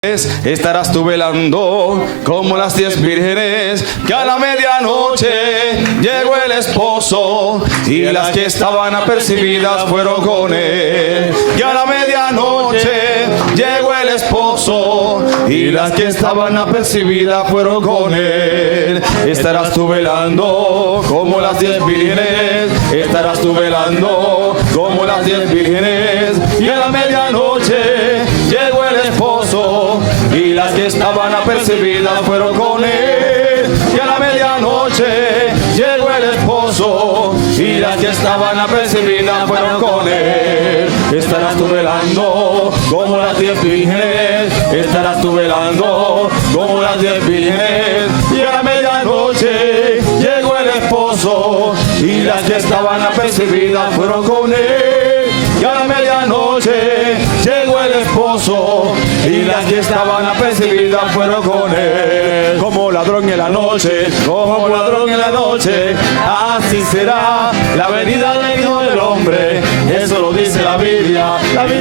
Estarás tú velando como las 10 vírgenes, que a la medianoche llegó el esposo y las que estaban apercibidas fueron con él. Que a la medianoche llegó el esposo y las que estaban apercibidas fueron con él. Estarás tú velando como las 10 vírgenes, estarás tú velando como las 10 vírgenes, y a la medianoche llegó el esposo y las que estaban apercibidas fueron con él. Y a la medianoche llegó el esposo y las que estaban apercibidas fueron con él. Estarás tú velando como las 10 vírgenes, estarás tú velando como las 10 vírgenes, y a la medianoche llegó el esposo y las que estaban apercibidas fueron con él. Y a la medianoche llegó el esposo y las que estaban apercibidas fueron con él. Como ladrón en la noche, como ladrón en la noche, así será la venida del Hijo del Hombre. Eso lo dice la Biblia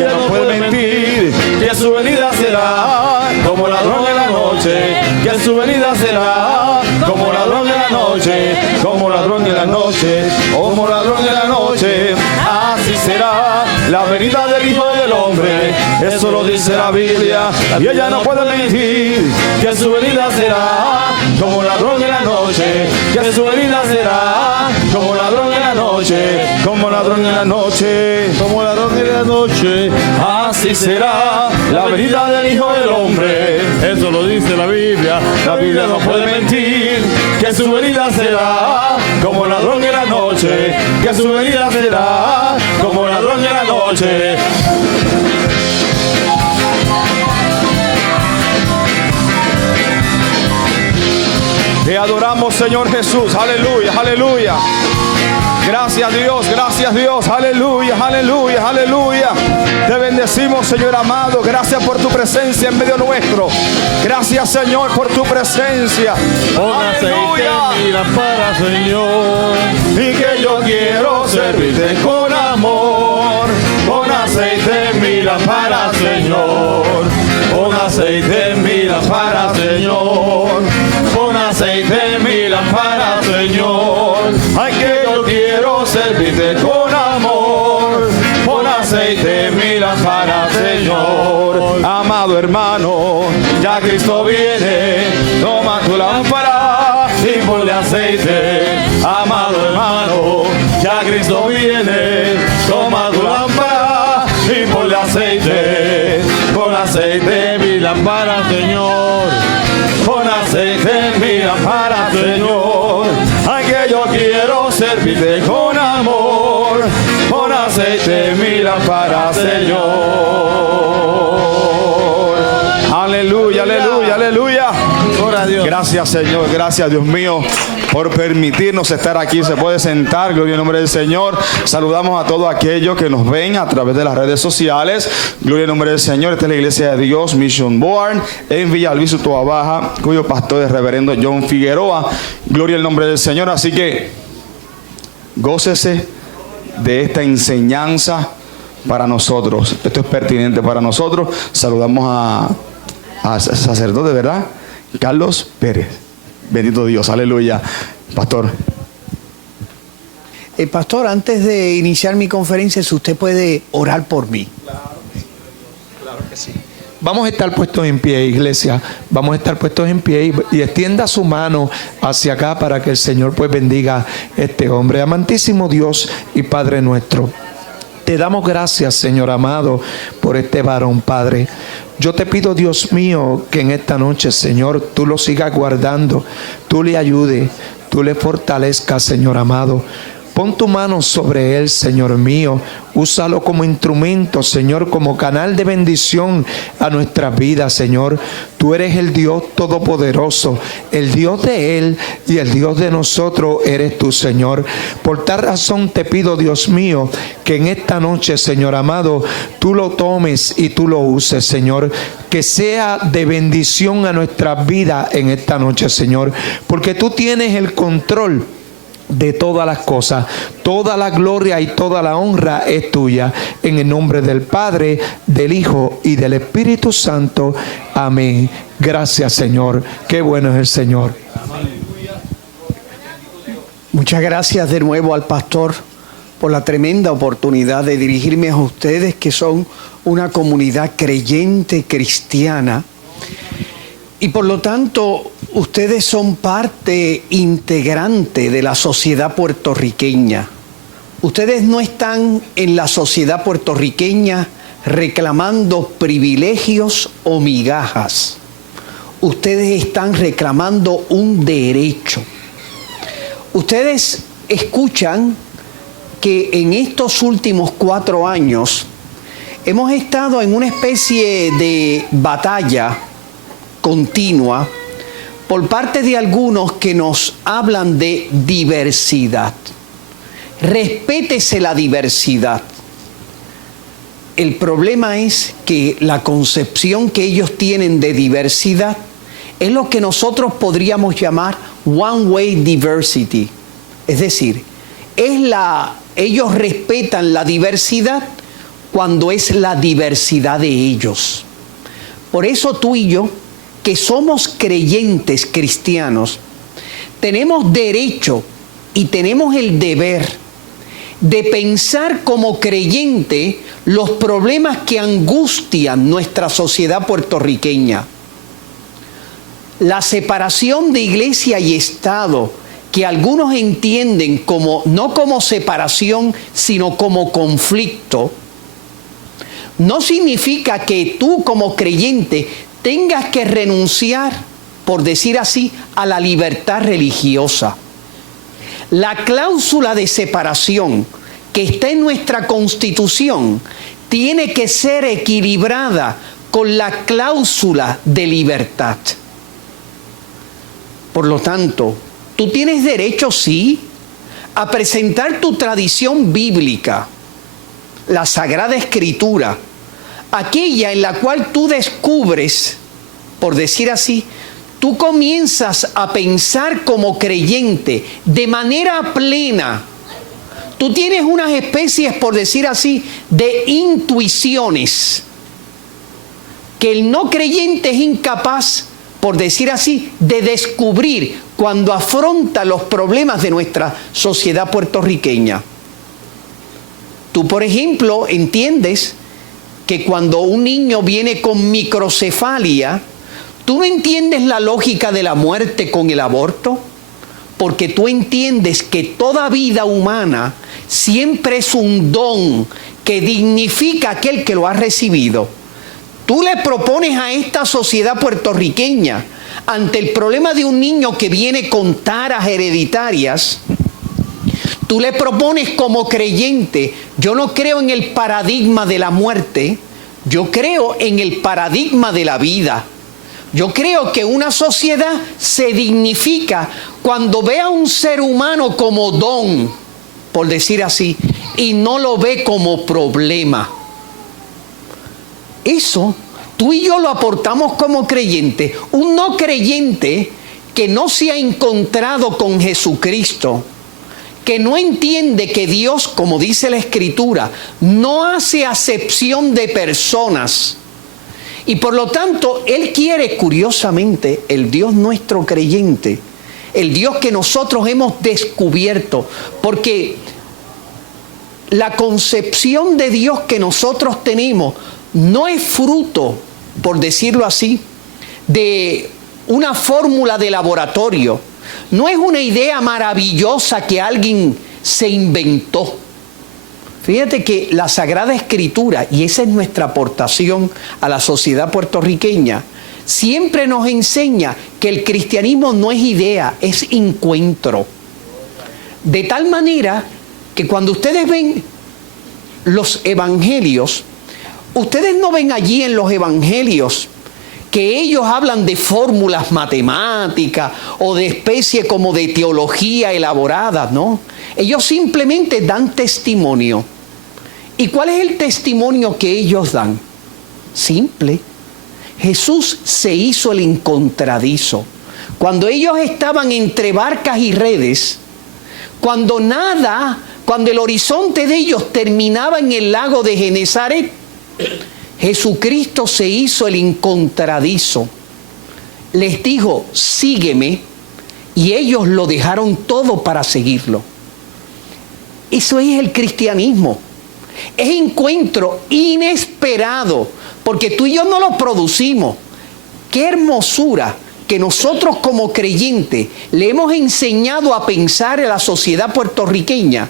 no puede mentir, que su venida será como ladrón en la noche, que su venida será como ladrón en la noche, como ladrón en la noche, como ladrón en la noche, así será la venida del Hijo del Hombre. Eso lo dice la Biblia y ella no puede mentir, que su venida será como ladrón en la noche, que su venida será como ladrón en la noche, como ladrón en la noche, como ladrón en la noche, así será la venida del Hijo del Hombre. Eso lo dice la Biblia no puede mentir, que su venida será como ladrón en la noche, que su venida será como ladrón en la noche. Te adoramos, Señor Jesús, aleluya, aleluya. Gracias Dios, aleluya, aleluya, aleluya. Te bendecimos, Señor amado, gracias por tu presencia en medio nuestro. Gracias, Señor, por tu presencia. Aleluya. Mira para Señor, y que yo quiero servirte con amor. Con aceite mira para Señor, con aceite mira para Señor, con aceite mira para Señor. Ay, que yo quiero servirte con amor, con aceite mira para Señor. Amado hermano, ya Cristo viene, toma tu lámpara y ponle aceite. Amado hermano, ya Cristo viene, toma tu lámpara y ponle aceite. Con aceite mi lámpara, Señor, con aceite mi lámpara, Señor. Ay, que yo quiero servirte con amor, con aceite mi lámpara, Señor. Aleluya, aleluya, aleluya. Gracias, Señor, gracias, Dios mío, por permitirnos estar aquí. Se puede sentar, gloria al nombre del Señor. Saludamos a todos aquellos que nos ven a través de las redes sociales. Gloria al nombre del Señor. Esta es la Iglesia de Dios Mission Board en Villa Luis, Toa Baja, cuyo pastor es reverendo John Figueroa. Gloria al nombre del Señor. Así que gócese de esta enseñanza para nosotros. Esto es pertinente para nosotros. Saludamos a sacerdote, ¿verdad? Carlos Pérez. Bendito Dios, aleluya. Pastor. Pastor, antes de iniciar mi conferencia, si usted puede orar por mí. Claro que sí. Vamos a estar puestos en pie, iglesia. Vamos a estar puestos en pie y extienda su mano hacia acá para que el Señor pues bendiga a este hombre. Amantísimo Dios y Padre nuestro, te damos gracias, Señor amado, por este varón, Padre. Yo te pido, Dios mío, que en esta noche, Señor, tú lo sigas guardando, tú le ayudes, tú le fortalezcas, Señor amado. Pon tu mano sobre él, Señor mío. Úsalo como instrumento, Señor, como canal de bendición a nuestras vidas, Señor. Tú eres el Dios todopoderoso, el Dios de él y el Dios de nosotros eres tú, Señor. Por tal razón te pido, Dios mío, que en esta noche, Señor amado, tú lo tomes y tú lo uses, Señor. Que sea de bendición a nuestras vidas en esta noche, Señor. Porque tú tienes el control de todas las cosas. Toda la gloria y toda la honra es tuya. En el nombre del Padre, del Hijo y del Espíritu Santo. Amén. Gracias, Señor. Qué bueno es el Señor. Muchas gracias de nuevo al pastor por la tremenda oportunidad de dirigirme a ustedes, que son una comunidad creyente cristiana. Y por lo tanto, ustedes son parte integrante de la sociedad puertorriqueña. Ustedes no están en la sociedad puertorriqueña reclamando privilegios o migajas. Ustedes están reclamando un derecho. Ustedes escuchan que en estos últimos 4 años hemos estado en una especie de batalla continua por parte de algunos que nos hablan de diversidad. Respétese la diversidad. El problema es que la concepción que ellos tienen de diversidad es lo que nosotros podríamos llamar one-way diversity. Es decir, ellos respetan la diversidad cuando es la diversidad de ellos. Por eso tú y yo, que somos creyentes cristianos, tenemos derecho y tenemos el deber de pensar como creyente los problemas que angustian nuestra sociedad puertorriqueña. La separación de iglesia y Estado, que algunos entienden como, no como separación, sino como conflicto, no significa que tú como creyente tengas que renunciar, por decir así, a la libertad religiosa. La cláusula de separación que está en nuestra Constitución tiene que ser equilibrada con la cláusula de libertad. Por lo tanto, tú tienes derecho, sí, a presentar tu tradición bíblica, la Sagrada Escritura, aquella en la cual tú descubres, por decir así, tú comienzas a pensar como creyente de manera plena. Tú tienes unas especies, por decir así, de intuiciones que el no creyente es incapaz, por decir así, de descubrir cuando afronta los problemas de nuestra sociedad puertorriqueña. Tú, por ejemplo, entiendes que cuando un niño viene con microcefalia, tú no entiendes la lógica de la muerte con el aborto, porque tú entiendes que toda vida humana siempre es un don que dignifica a aquel que lo ha recibido. Tú le propones a esta sociedad puertorriqueña, ante el problema de un niño que viene con taras hereditarias, tú le propones como creyente: yo no creo en el paradigma de la muerte, yo creo en el paradigma de la vida. Yo creo que una sociedad se dignifica cuando ve a un ser humano como don, por decir así, y no lo ve como problema. Eso tú y yo lo aportamos como creyente. Un no creyente que no se ha encontrado con Jesucristo, que no entiende que Dios, como dice la Escritura, no hace acepción de personas. Y por lo tanto, Él quiere, curiosamente, el Dios nuestro creyente, el Dios que nosotros hemos descubierto, porque la concepción de Dios que nosotros tenemos no es fruto, por decirlo así, de una fórmula de laboratorio. No es una idea maravillosa que alguien se inventó. Fíjate que la Sagrada Escritura, y esa es nuestra aportación a la sociedad puertorriqueña, siempre nos enseña que el cristianismo no es idea, es encuentro. De tal manera que cuando ustedes ven los evangelios, ustedes no ven allí en los evangelios que ellos hablan de fórmulas matemáticas o de especie como de teología elaborada, ¿no? Ellos simplemente dan testimonio. ¿Y cuál es el testimonio que ellos dan? Simple. Jesús se hizo el encontradizo. Cuando ellos estaban entre barcas y redes, cuando el horizonte de ellos terminaba en el lago de Genesaret, Jesucristo se hizo el incontradizo. Les dijo, sígueme, y ellos lo dejaron todo para seguirlo. Eso es el cristianismo. Es encuentro inesperado, porque tú y yo no lo producimos. Qué hermosura que nosotros como creyentes le hemos enseñado a pensar en la sociedad puertorriqueña,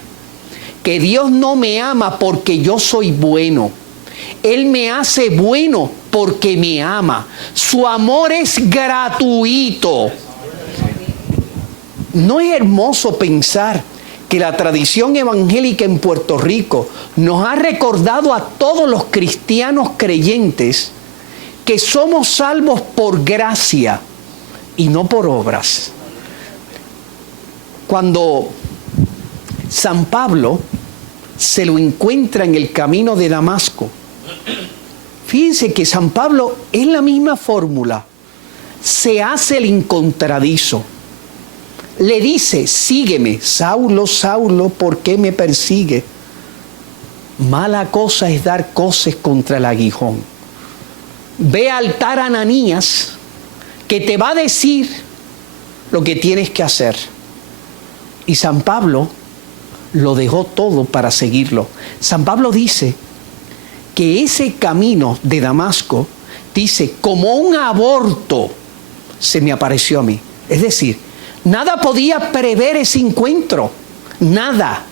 que Dios no me ama porque yo soy bueno. Él me hace bueno porque me ama. Su amor es gratuito. ¿No es hermoso pensar que la tradición evangélica en Puerto Rico nos ha recordado a todos los cristianos creyentes que somos salvos por gracia y no por obras? Cuando San Pablo se lo encuentra en el camino de Damasco, fíjense que San Pablo es la misma fórmula. Se hace el incontradizo. Le dice, sígueme, Saulo, Saulo, ¿por qué me persigue? Mala cosa es dar coces contra el aguijón. Ve al tal Ananías, que te va a decir lo que tienes que hacer. Y San Pablo lo dejó todo para seguirlo. San Pablo dice que ese camino de Damasco, dice, como un aborto se me apareció a mí. Es decir, nada podía prever ese encuentro, nada.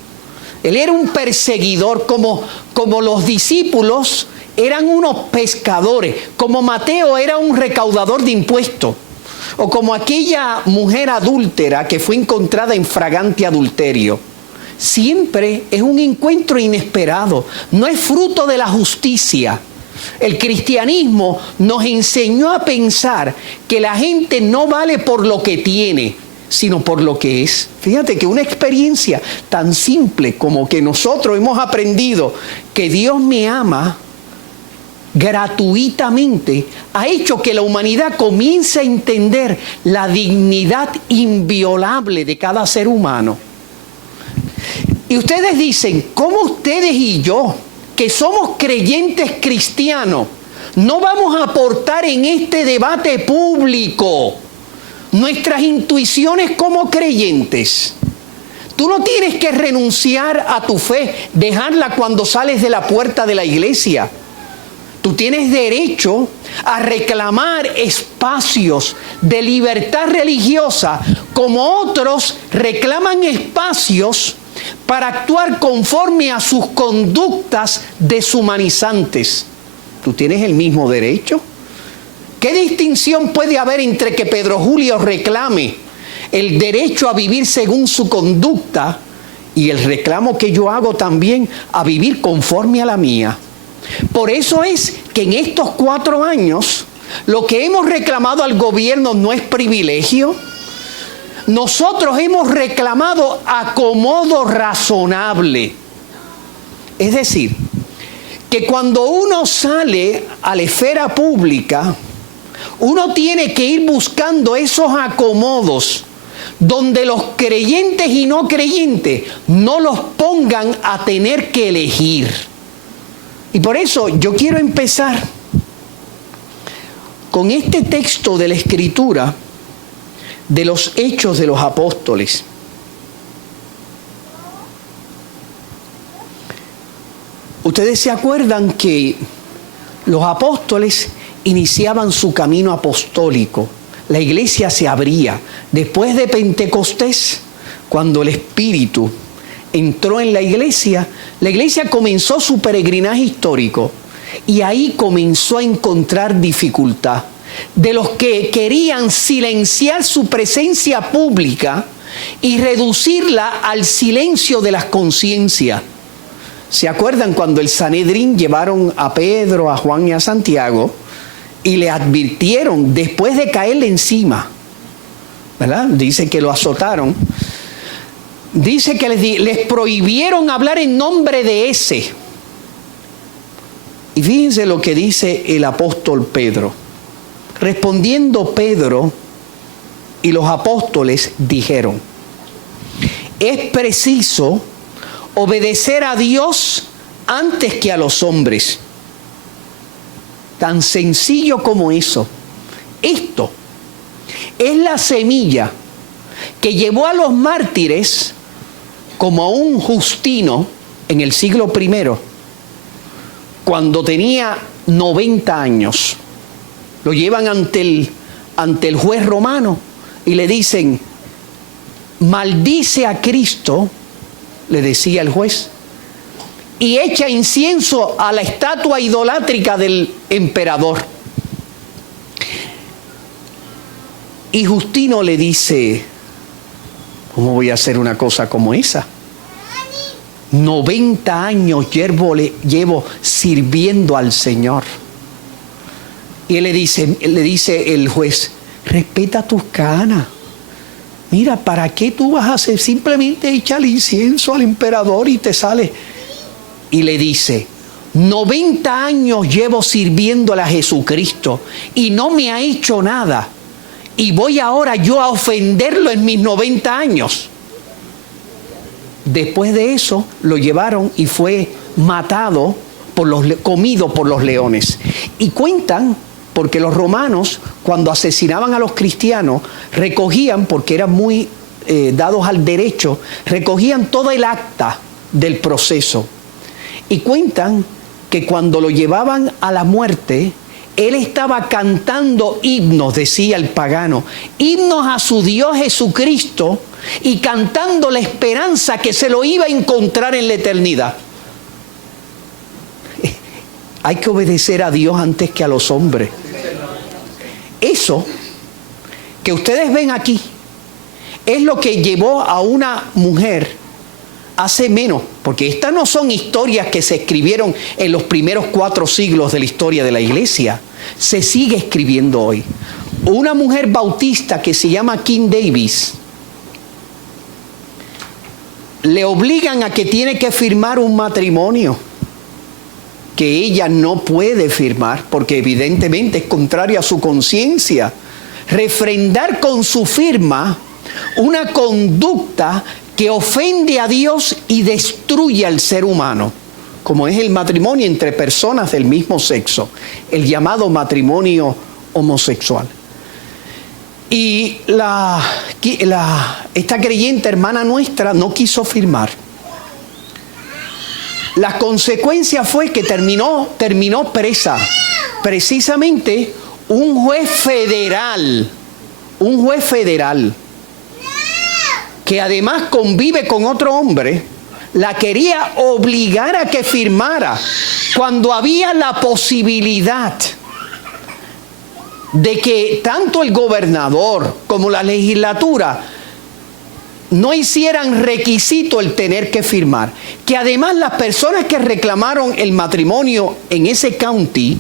Él era un perseguidor, como los discípulos eran unos pescadores, como Mateo era un recaudador de impuestos, o como aquella mujer adúltera que fue encontrada en fragante adulterio. Siempre es un encuentro inesperado, no es fruto de la justicia. El cristianismo nos enseñó a pensar que la gente no vale por lo que tiene, sino por lo que es. Fíjate que una experiencia tan simple como que nosotros hemos aprendido que Dios me ama gratuitamente, ha hecho que la humanidad comience a entender la dignidad inviolable de cada ser humano. Y ustedes dicen, ¿cómo ustedes y yo, que somos creyentes cristianos, no vamos a aportar en este debate público nuestras intuiciones como creyentes? Tú no tienes que renunciar a tu fe, dejarla cuando sales de la puerta de la iglesia. Tú tienes derecho a reclamar espacios de libertad religiosa, como otros reclaman espacios para actuar conforme a sus conductas deshumanizantes. ¿Tú tienes el mismo derecho? ¿Qué distinción puede haber entre que Pedro Julio reclame el derecho a vivir según su conducta y el reclamo que yo hago también a vivir conforme a la mía? Por eso es que en estos 4 años lo que hemos reclamado al gobierno no es privilegio. Nosotros hemos reclamado acomodo razonable. Es decir, que cuando uno sale a la esfera pública, uno tiene que ir buscando esos acomodos donde los creyentes y no creyentes no los pongan a tener que elegir. Y por eso yo quiero empezar con este texto de la Escritura de los Hechos de los Apóstoles. Ustedes se acuerdan que los apóstoles iniciaban su camino apostólico. La iglesia se abría. Después de Pentecostés, cuando el Espíritu entró en la iglesia comenzó su peregrinaje histórico. Y ahí comenzó a encontrar dificultad. De los que querían silenciar su presencia pública y reducirla al silencio de las conciencias. ¿Se acuerdan cuando el Sanedrín llevaron a Pedro, a Juan y a Santiago y le advirtieron después de caerle encima? ¿Verdad? Dice que lo azotaron. Dice que les prohibieron hablar en nombre de ese. Y fíjense lo que dice el apóstol Pedro. Respondiendo Pedro y los apóstoles dijeron: es preciso obedecer a Dios antes que a los hombres. Tan sencillo como eso. Esto es la semilla que llevó a los mártires, como a un Justino en el siglo I, cuando tenía 90 años. Lo llevan ante el juez romano y le dicen: maldice a Cristo, le decía el juez, y echa incienso a la estatua idolátrica del emperador. Y Justino le dice: ¿cómo voy a hacer una cosa como esa? 90 años llevo sirviendo al Señor. Y él le dice el juez: respeta tus canas. Mira, ¿para qué tú vas a hacer? Simplemente echa el incienso al emperador y te sale. Y le dice: 90 años llevo sirviéndole a Jesucristo y no me ha hecho nada. Y voy ahora yo a ofenderlo en mis 90 años. Después de eso lo llevaron y fue matado, comido por los leones. Y cuentan, porque los romanos, cuando asesinaban a los cristianos, recogían, porque eran muy dados al derecho, recogían todo el acta del proceso. Y cuentan que cuando lo llevaban a la muerte, él estaba cantando himnos, decía el pagano, himnos a su Dios Jesucristo, y cantando la esperanza que se lo iba a encontrar en la eternidad. Hay que obedecer a Dios antes que a los hombres. Eso que ustedes ven aquí es lo que llevó a una mujer hace menos, porque estas no son historias que se escribieron en los primeros 4 siglos de la historia de la iglesia. Se sigue escribiendo hoy. Una mujer bautista que se llama King Davis, le obligan a que tiene que firmar un matrimonio que ella no puede firmar porque evidentemente es contrario a su conciencia. Refrendar con su firma una conducta que ofende a Dios y destruye al ser humano, como es el matrimonio entre personas del mismo sexo, el llamado matrimonio homosexual. Y esta creyente hermana nuestra no quiso firmar. La consecuencia fue que terminó presa. Precisamente un juez federal, que además convive con otro hombre, la quería obligar a que firmara cuando había la posibilidad de que tanto el gobernador como la legislatura no hicieran requisito el tener que firmar. Que además las personas que reclamaron el matrimonio en ese county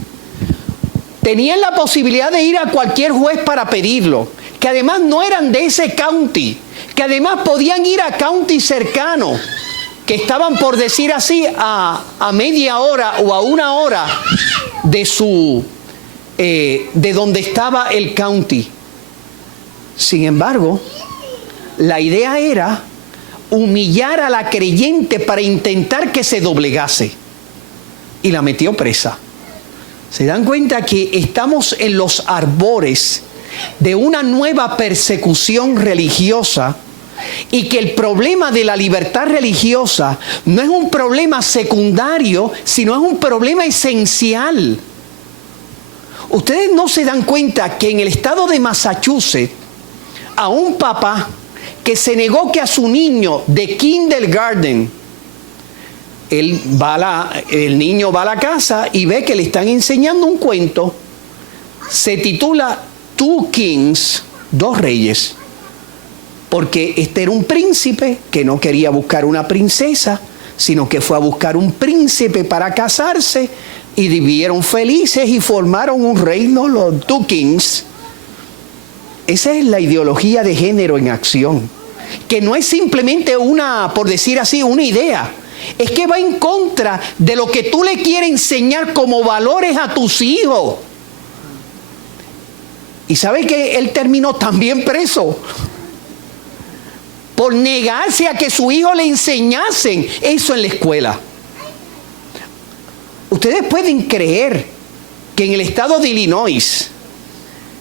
tenían la posibilidad de ir a cualquier juez para pedirlo. Que además no eran de ese county. Que además podían ir a county cercanos, que estaban, por decir así, a media hora o a 1 hora de donde estaba el county. Sin embargo, la idea era humillar a la creyente para intentar que se doblegase, y la metió presa. ¿Se dan cuenta que estamos en los arbores de una nueva persecución religiosa? Y que el problema de la libertad religiosa no es un problema secundario, sino es un problema esencial. Ustedes no se dan cuenta que en el estado de Massachusetts, a un papá que se negó que a su niño de kindergarten, el niño va a la casa y ve que le están enseñando un cuento, se titula Two Kings, 2 reyes, porque este era un príncipe que no quería buscar una princesa, sino que fue a buscar un príncipe para casarse, y vivieron felices y formaron un reino, los Two Kings. Esa es la ideología de género en acción, que no es simplemente una, por decir así, una idea. Es que va en contra de lo que tú le quieres enseñar como valores a tus hijos. Y sabe que él terminó también preso, por negarse a que su hijo le enseñasen eso en la escuela. Ustedes pueden creer que en el estado de Illinois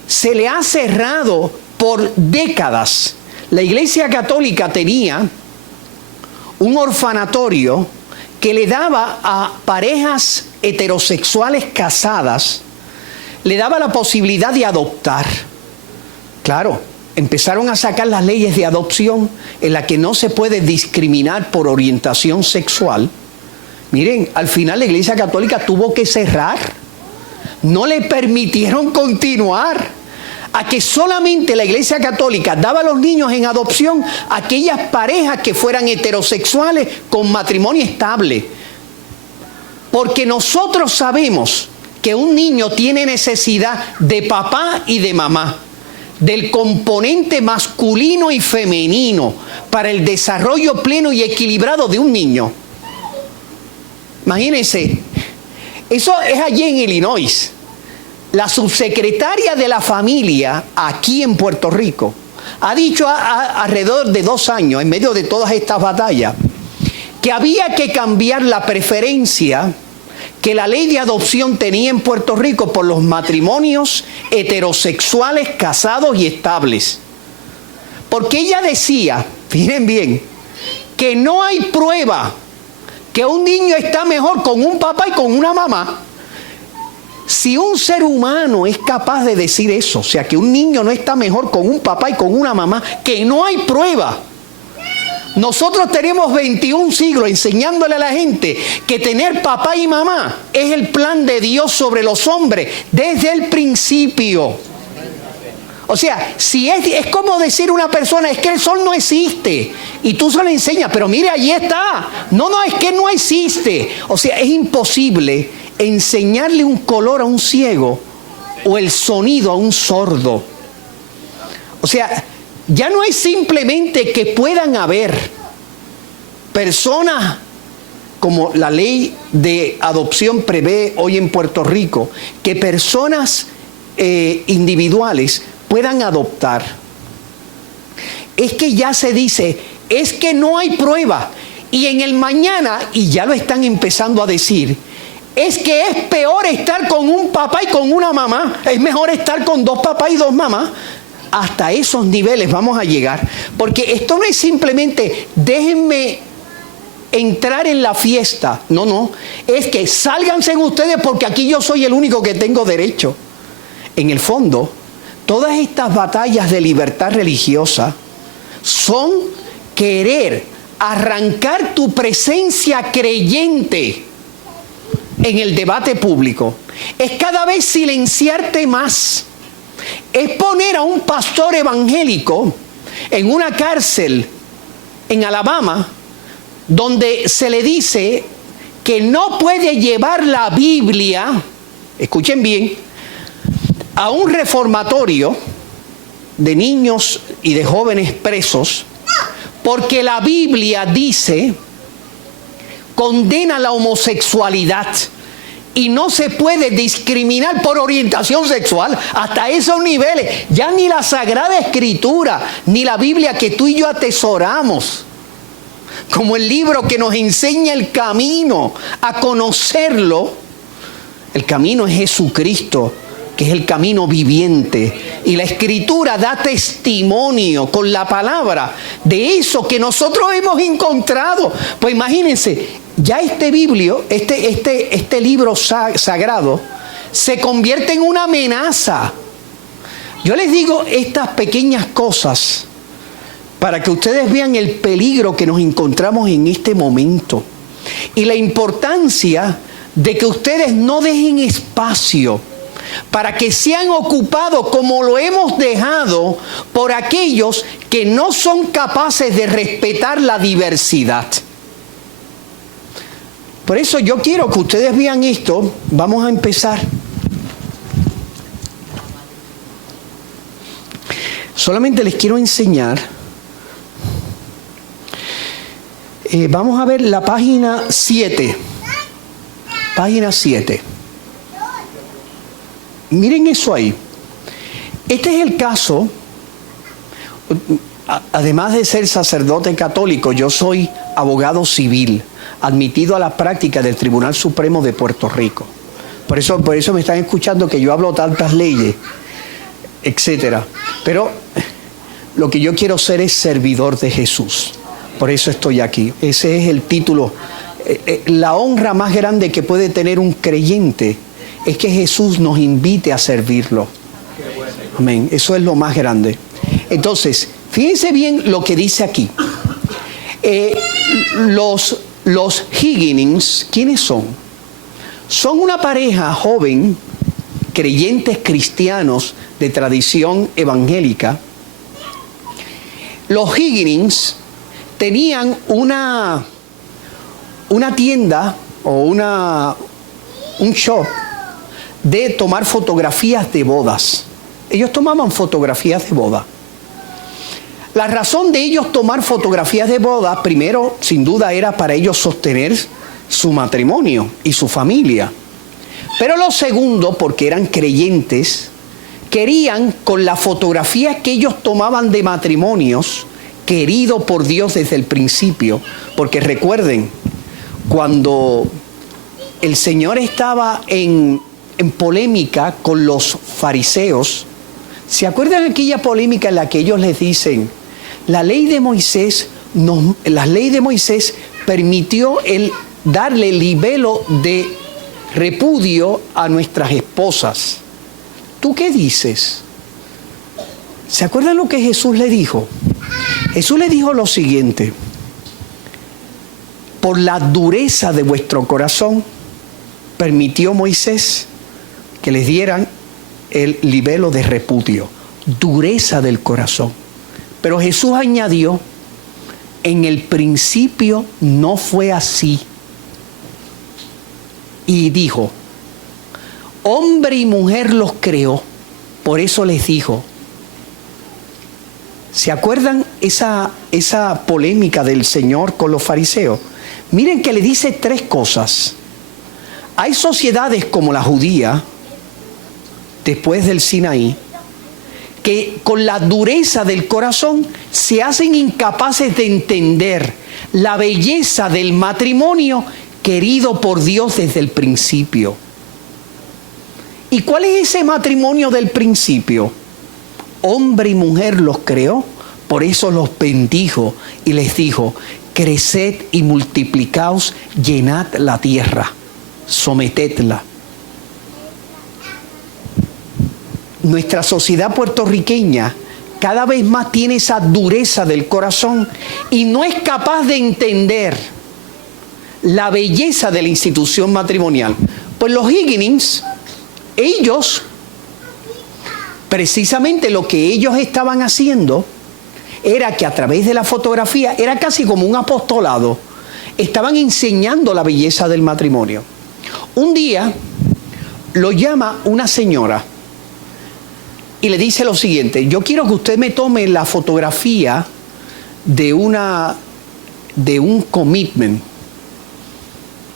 se le ha cerrado por décadas. La Iglesia Católica tenía un orfanatorio que le daba a parejas heterosexuales casadas, le daba la posibilidad de adoptar. Claro, empezaron a sacar las leyes de adopción en las que no se puede discriminar por orientación sexual. Miren, al final la Iglesia Católica tuvo que cerrar. No le permitieron continuar. A que solamente la Iglesia Católica daba a los niños en adopción a aquellas parejas que fueran heterosexuales con matrimonio estable. Porque nosotros sabemos que un niño tiene necesidad de papá y de mamá, del componente masculino y femenino para el desarrollo pleno y equilibrado de un niño. Imagínense, eso es allí en Illinois. La subsecretaria de la familia aquí en Puerto Rico ha dicho alrededor de 2 años, en medio de todas estas batallas, que había que cambiar la preferencia que la ley de adopción tenía en Puerto Rico por los matrimonios heterosexuales casados y estables. Porque ella decía, miren bien, que no hay prueba que un niño está mejor con un papá y con una mamá. Si un ser humano es capaz de decir eso, o sea, que un niño no está mejor con un papá y con una mamá, que no hay prueba. Nosotros tenemos 21 siglos enseñándole a la gente que tener papá y mamá es el plan de Dios sobre los hombres desde el principio. O sea, si es como decir una persona, es que el sol no existe, y tú se lo enseñas, pero mire, allí está. No, es que no existe. O sea, es imposible enseñarle un color a un ciego o el sonido a un sordo. O sea, ya no es simplemente que puedan haber personas, como la ley de adopción prevé hoy en Puerto Rico, que personas individuales puedan adoptar. Es que ya se dice, es que no hay prueba. Y en el mañana, y ya lo están empezando a decir, es que es peor estar con un papá y con una mamá. Es mejor estar con 2 papás y 2 mamás. Hasta esos niveles vamos a llegar. Porque esto no es simplemente, déjenme entrar en la fiesta. No. Es que sálganse ustedes porque aquí yo soy el único que tengo derecho. En el fondo, todas estas batallas de libertad religiosa son querer arrancar tu presencia creyente en el debate público. Es cada vez silenciarte más. Es poner a un pastor evangélico en una cárcel en Alabama donde se le dice que no puede llevar la Biblia, escuchen bien, a un reformatorio de niños y de jóvenes presos, porque la Biblia dice, condena la homosexualidad y no se puede discriminar por orientación sexual. Hasta esos niveles, ya ni la Sagrada Escritura, ni la Biblia que tú y yo atesoramos, como el libro que nos enseña el camino a conocerlo. El camino es Jesucristo, que es el camino viviente. Y la Escritura da testimonio con la palabra de eso que nosotros hemos encontrado. Pues imagínense, ya este libro sagrado se convierte en una amenaza. Yo les digo estas pequeñas cosas para que ustedes vean el peligro que nos encontramos en este momento y la importancia de que ustedes no dejen espacio para que sean ocupados como lo hemos dejado por aquellos que no son capaces de respetar la diversidad. Por eso yo quiero que ustedes vean esto. Vamos a empezar. Solamente les quiero enseñar. Vamos a ver la página 7. Página 7. Miren eso ahí. Este es el caso. además de ser sacerdote católico, yo soy abogado civil, admitido a la práctica del Tribunal Supremo de Puerto Rico. Por eso me están escuchando que yo hablo tantas leyes, etcétera. Pero lo que yo quiero ser es servidor de Jesús. Por eso estoy aquí. Ese es el título. La honra más grande que puede tener un creyente es que Jesús nos invite a servirlo. Amén. Eso es lo más grande. Entonces, fíjense bien lo que dice aquí. Los Higgins, ¿quiénes son? Son una pareja joven, creyentes cristianos de tradición evangélica. Los Higgins tenían una tienda o un shop de tomar fotografías de bodas. Ellos tomaban fotografías de boda. La razón de ellos tomar fotografías de boda, primero, sin duda, era para ellos sostener su matrimonio y su familia. Pero lo segundo, porque eran creyentes, querían con la fotografía que ellos tomaban de matrimonios, querido por Dios desde el principio, porque recuerden, cuando el Señor estaba en polémica con los fariseos, ¿se acuerdan aquella polémica en la que ellos les dicen, la ley de Moisés permitió darle libelo de repudio a nuestras esposas? ¿Tú qué dices? ¿Se acuerdan lo que Jesús le dijo? Jesús le dijo lo siguiente: por la dureza de vuestro corazón permitió Moisés que les dieran el libelo de repudio. Dureza del corazón. Pero Jesús añadió, en el principio no fue así. Y dijo, hombre y mujer los creó, por eso les dijo. ¿Se acuerdan esa polémica del Señor con los fariseos? Miren que le dice tres cosas. Hay sociedades como la judía, después del Sinaí, que con la dureza del corazón se hacen incapaces de entender la belleza del matrimonio querido por Dios desde el principio. ¿Y cuál es ese matrimonio del principio? Hombre y mujer los creó, por eso los bendijo y les dijo, creced y multiplicaos, llenad la tierra, sometedla. Nuestra sociedad puertorriqueña cada vez más tiene esa dureza del corazón y no es capaz de entender la belleza de la institución matrimonial. Pues los Higgins, ellos, precisamente lo que ellos estaban haciendo era que a través de la fotografía, era casi como un apostolado, estaban enseñando la belleza del matrimonio. Un día lo llama una señora y le dice lo siguiente: yo quiero que usted me tome la fotografía de un commitment.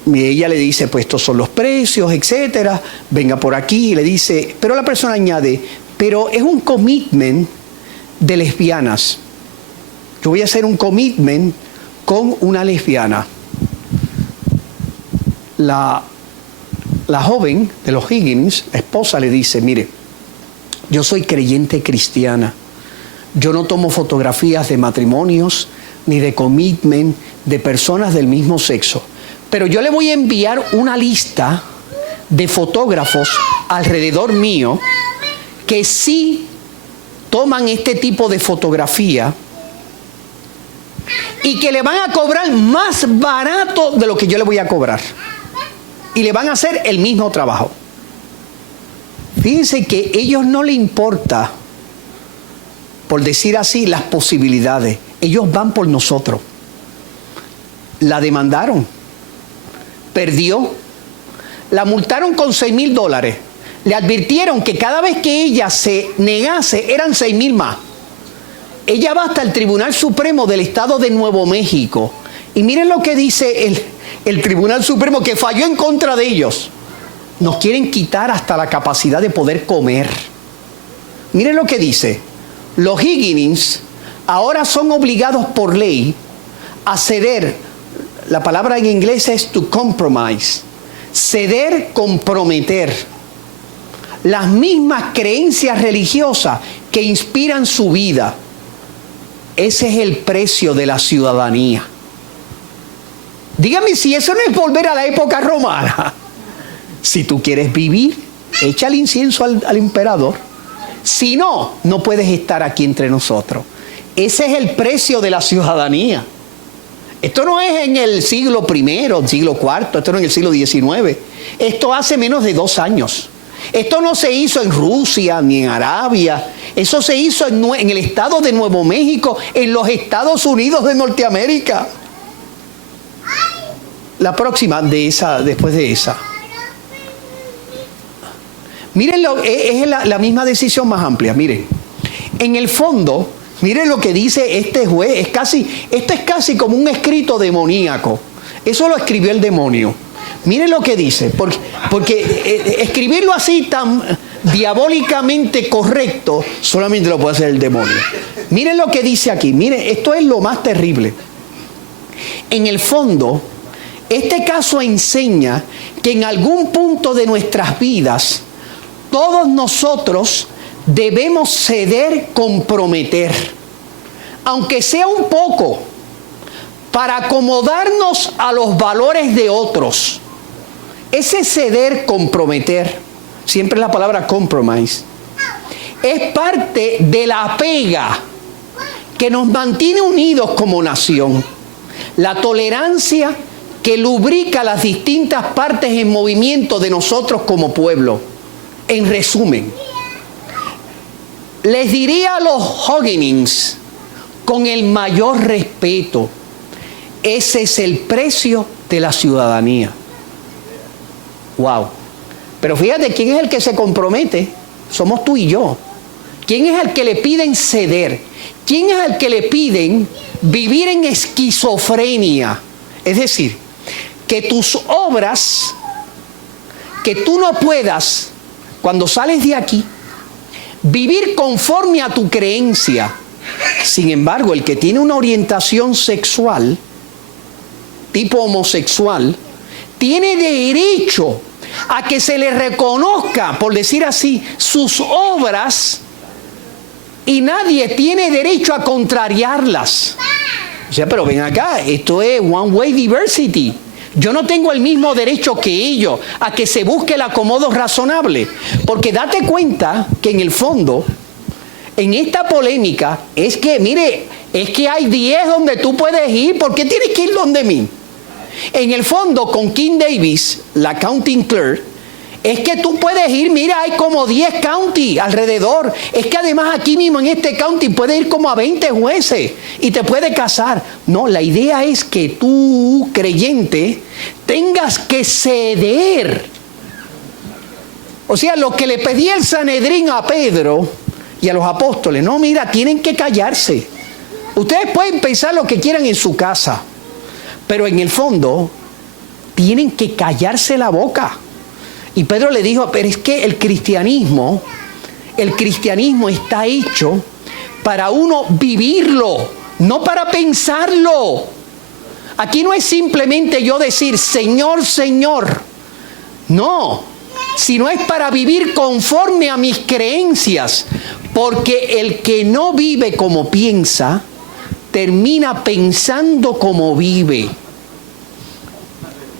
Y ella le dice, pues estos son los precios, etcétera, venga por aquí. Y le dice, pero la persona añade, pero es un commitment de lesbianas. Yo voy a hacer un commitment con una lesbiana. La joven de los Higgins, la esposa, le dice, mire, yo soy creyente cristiana. Yo no tomo fotografías de matrimonios ni de commitment de personas del mismo sexo. Pero yo le voy a enviar una lista de fotógrafos alrededor mío que sí toman este tipo de fotografía y que le van a cobrar más barato de lo que yo le voy a cobrar. Y le van a hacer el mismo trabajo. Fíjense que a ellos no les importa, por decir así, las posibilidades. Ellos van por nosotros. La demandaron. Perdió. La multaron con $6,000. Le advirtieron que cada vez que ella se negase eran 6,000 más. Ella va hasta el Tribunal Supremo del Estado de Nuevo México. Y miren lo que dice el Tribunal Supremo, que falló en contra de ellos. Nos quieren quitar hasta la capacidad de poder comer. Miren lo que dice. Los Higgins ahora son obligados por ley a ceder. La palabra en inglés es to compromise. Ceder, comprometer. Las mismas creencias religiosas que inspiran su vida. Ese es el precio de la ciudadanía. Dígame si eso no es volver a la época romana. Si tú quieres vivir, echa el incienso al emperador. Si no, no puedes estar aquí entre nosotros. Ese es el precio de la ciudadanía. Esto no es en el siglo I, siglo IV, esto no es en el siglo XIX. Esto hace menos de 2 años. Esto no se hizo en Rusia ni en Arabia. Eso se hizo en el estado de Nuevo México, en los Estados Unidos de Norteamérica. La próxima después de esa. Miren, es la misma decisión más amplia. Miren, en el fondo, miren lo que dice este juez. Esto es casi como un escrito demoníaco. Eso lo escribió el demonio. Miren lo que dice, porque escribirlo así tan diabólicamente correcto solamente lo puede hacer el demonio. Miren lo que dice aquí. Miren, esto es lo más terrible. En el fondo, este caso enseña que en algún punto de nuestras vidas todos nosotros debemos ceder, comprometer, aunque sea un poco, para acomodarnos a los valores de otros. Ese ceder, comprometer, siempre es la palabra compromise, es parte de la pega que nos mantiene unidos como nación. La tolerancia que lubrica las distintas partes en movimiento de nosotros como pueblo. En resumen, les diría a los Hugginins con el mayor respeto, ese es el precio de la ciudadanía. Wow. Pero fíjate, ¿quién es el que se compromete? Somos tú y yo. ¿Quién es el que le piden ceder? ¿Quién es el que le piden vivir en esquizofrenia? Es decir, que tus obras, que tú no puedas, cuando sales de aquí, vivir conforme a tu creencia. Sin embargo, el que tiene una orientación sexual, tipo homosexual, tiene derecho a que se le reconozca, por decir así, sus obras, y nadie tiene derecho a contrariarlas. O sea, pero ven acá, esto es one way diversity. Yo no tengo el mismo derecho que ellos a que se busque el acomodo razonable. Porque date cuenta que en el fondo, en esta polémica, es que, mire, es que hay 10 donde tú puedes ir. ¿Por qué tienes que ir donde mí? En el fondo, con King Davis, la county clerk, es que tú puedes ir, mira, hay como 10 county alrededor. Es que además aquí mismo en este county puedes ir como a 20 jueces y te puedes casar. No, la idea es que tú, creyente, tengas que ceder. O sea, lo que le pedía el Sanedrín a Pedro y a los apóstoles, no, mira, tienen que callarse. Ustedes pueden pensar lo que quieran en su casa, pero en el fondo tienen que callarse la boca. Y Pedro le dijo, pero es que el cristianismo está hecho para uno vivirlo, no para pensarlo. Aquí no es simplemente yo decir, Señor, Señor. No, sino es para vivir conforme a mis creencias. Porque el que no vive como piensa, termina pensando como vive.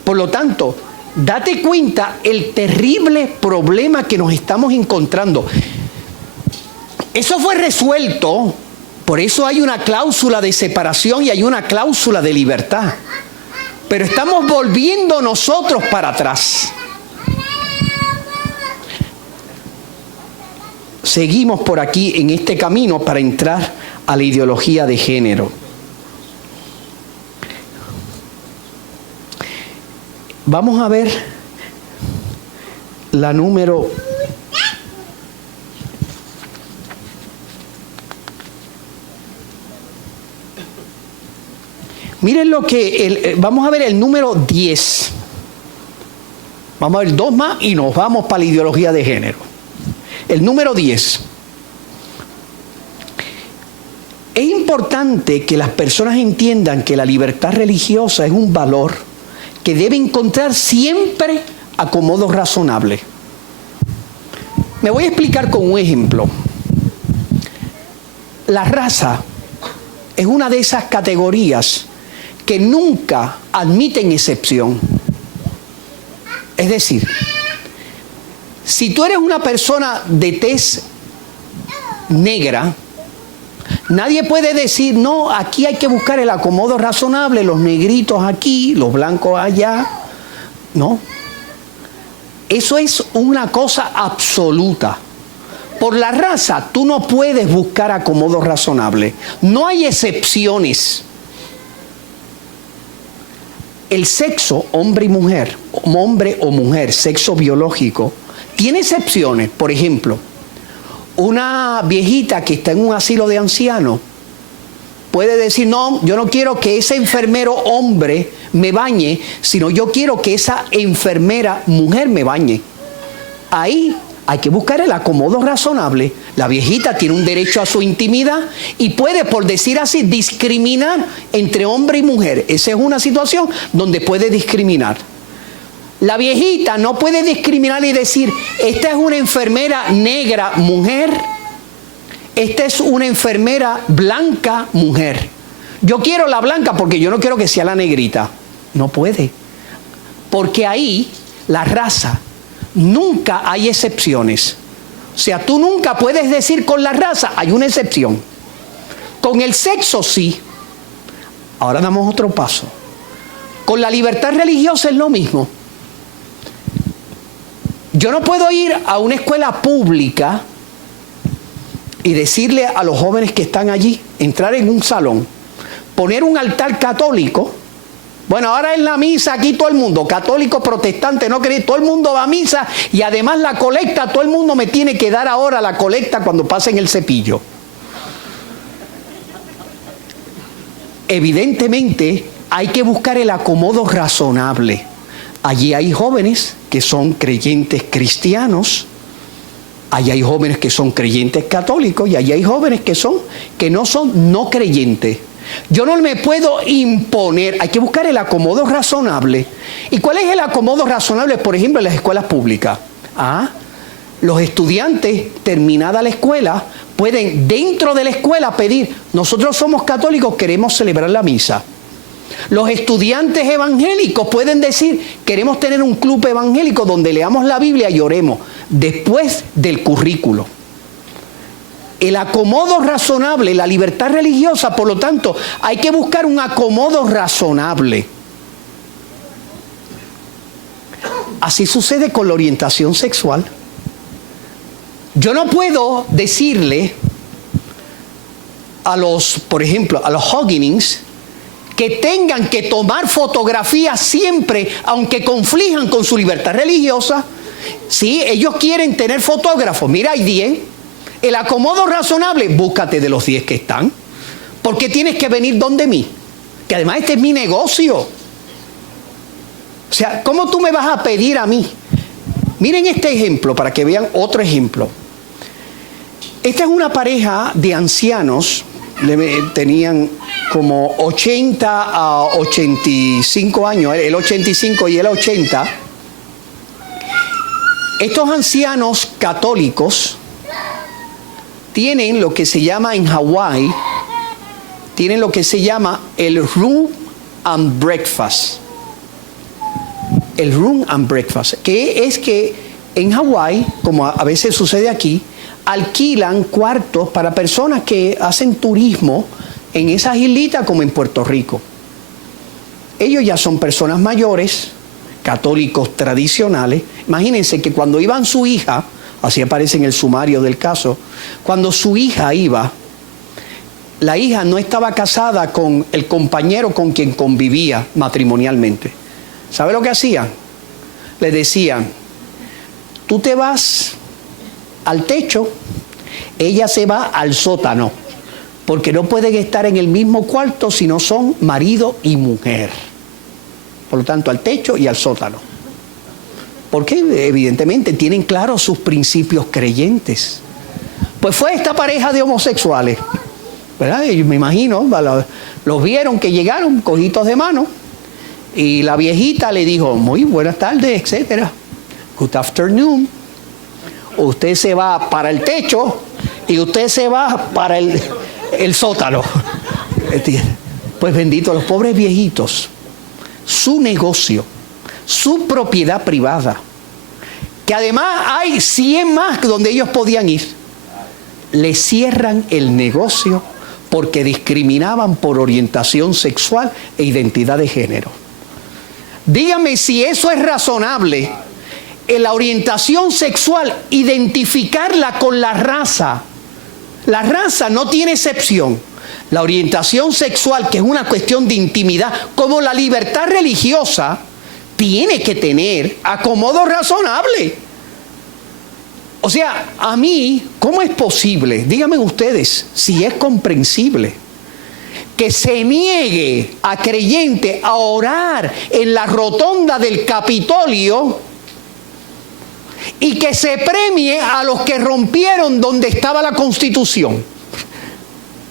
Por lo tanto, date cuenta el terrible problema que nos estamos encontrando. Eso fue resuelto, por eso hay una cláusula de separación y hay una cláusula de libertad. Pero estamos volviendo nosotros para atrás. Seguimos por aquí en este camino para entrar a la ideología de género. Vamos a ver la número. Miren lo que, vamos a ver el número 10. Vamos a ver 2 más y nos vamos para la ideología de género. El número 10. Es importante que las personas entiendan que la libertad religiosa es un valor que debe encontrar siempre acomodo razonable. Me voy a explicar con un ejemplo. La raza es una de esas categorías que nunca admiten excepción. Es decir, si tú eres una persona de tez negra, nadie puede decir, no, aquí hay que buscar el acomodo razonable, los negritos aquí, los blancos allá. No. Eso es una cosa absoluta. Por la raza, tú no puedes buscar acomodo razonable. No hay excepciones. El sexo, hombre y mujer, hombre o mujer, sexo biológico, tiene excepciones. Por ejemplo, una viejita que está en un asilo de ancianos puede decir, no, yo no quiero que ese enfermero hombre me bañe, sino yo quiero que esa enfermera mujer me bañe. Ahí hay que buscar el acomodo razonable. La viejita tiene un derecho a su intimidad y puede, por decir así, discriminar entre hombre y mujer. Esa es una situación donde puede discriminar. La viejita no puede discriminar y decir, esta es una enfermera negra mujer, esta es una enfermera blanca mujer. Yo quiero la blanca porque yo no quiero que sea la negrita. No puede. Porque ahí la raza, nunca hay excepciones. O sea, tú nunca puedes decir con la raza hay una excepción. Con el sexo sí. Ahora damos otro paso. Con la libertad religiosa es lo mismo. Yo no puedo ir a una escuela pública y decirle a los jóvenes que están allí, entrar en un salón, poner un altar católico. Bueno, ahora en la misa aquí todo el mundo, católico, protestante, no creyente, todo el mundo va a misa y además la colecta, todo el mundo me tiene que dar ahora la colecta cuando pasen el cepillo. Evidentemente hay que buscar el acomodo razonable. Allí hay jóvenes que son creyentes cristianos, allí hay jóvenes que son creyentes católicos y allí hay jóvenes que no son no creyentes. Yo no me puedo imponer, hay que buscar el acomodo razonable. ¿Y cuál es el acomodo razonable, por ejemplo, en las escuelas públicas? Los estudiantes, terminada la escuela, pueden dentro de la escuela pedir, nosotros somos católicos, queremos celebrar la misa. Los estudiantes evangélicos pueden decir, queremos tener un club evangélico donde leamos la Biblia y oremos después del currículo. El acomodo razonable, la libertad religiosa, por lo tanto, hay que buscar un acomodo razonable. Así sucede con la orientación sexual. Yo no puedo decirle a los, por ejemplo, a los Hogginins, que tengan que tomar fotografías siempre, aunque conflijan con su libertad religiosa. Sí, ellos quieren tener fotógrafos. Mira, hay 10. El acomodo razonable, búscate de los 10 que están. ¿Por qué tienes que venir donde mí? Que además este es mi negocio. O sea, ¿cómo tú me vas a pedir a mí? Miren este ejemplo para que vean otro ejemplo. Esta es una pareja de ancianos. Tenían como 80 a 85 años, el 85 y el 80. Estos ancianos católicos tienen lo que se llama en Hawái, tienen lo que se llama el room and breakfast. El room and breakfast, que es que en Hawái, como a veces sucede aquí, alquilan cuartos para personas que hacen turismo en esas islitas como en Puerto Rico. Ellos ya son personas mayores, católicos tradicionales. Imagínense que cuando iban su hija, así aparece en el sumario del caso, cuando su hija iba, la hija no estaba casada con el compañero con quien convivía matrimonialmente. ¿Sabe lo que hacían? Le decían, tú te vas al techo, ella se va al sótano, porque no pueden estar en el mismo cuarto si no son marido y mujer. Por lo tanto, al techo y al sótano. Porque evidentemente tienen claros sus principios creyentes. Pues fue esta pareja de homosexuales. ¿verdad? Y me imagino, los vieron que llegaron, cojitos de mano, y la viejita le dijo, muy buenas tardes, etcétera. Good afternoon. Usted se va para el techo y usted se va para el sótano. Pues bendito, los pobres viejitos, su negocio, su propiedad privada, que además hay 100 más donde ellos podían ir, le cierran el negocio porque discriminaban por orientación sexual e identidad de género. Dígame si eso es razonable. En la orientación sexual, identificarla con la raza. La raza no tiene excepción. La orientación sexual, que es una cuestión de intimidad, como la libertad religiosa, tiene que tener acomodo razonable. O sea, a mí, ¿cómo es posible? Díganme ustedes si es comprensible que se niegue a creyente a orar en la rotonda del Capitolio y que se premie a los que rompieron donde estaba la Constitución.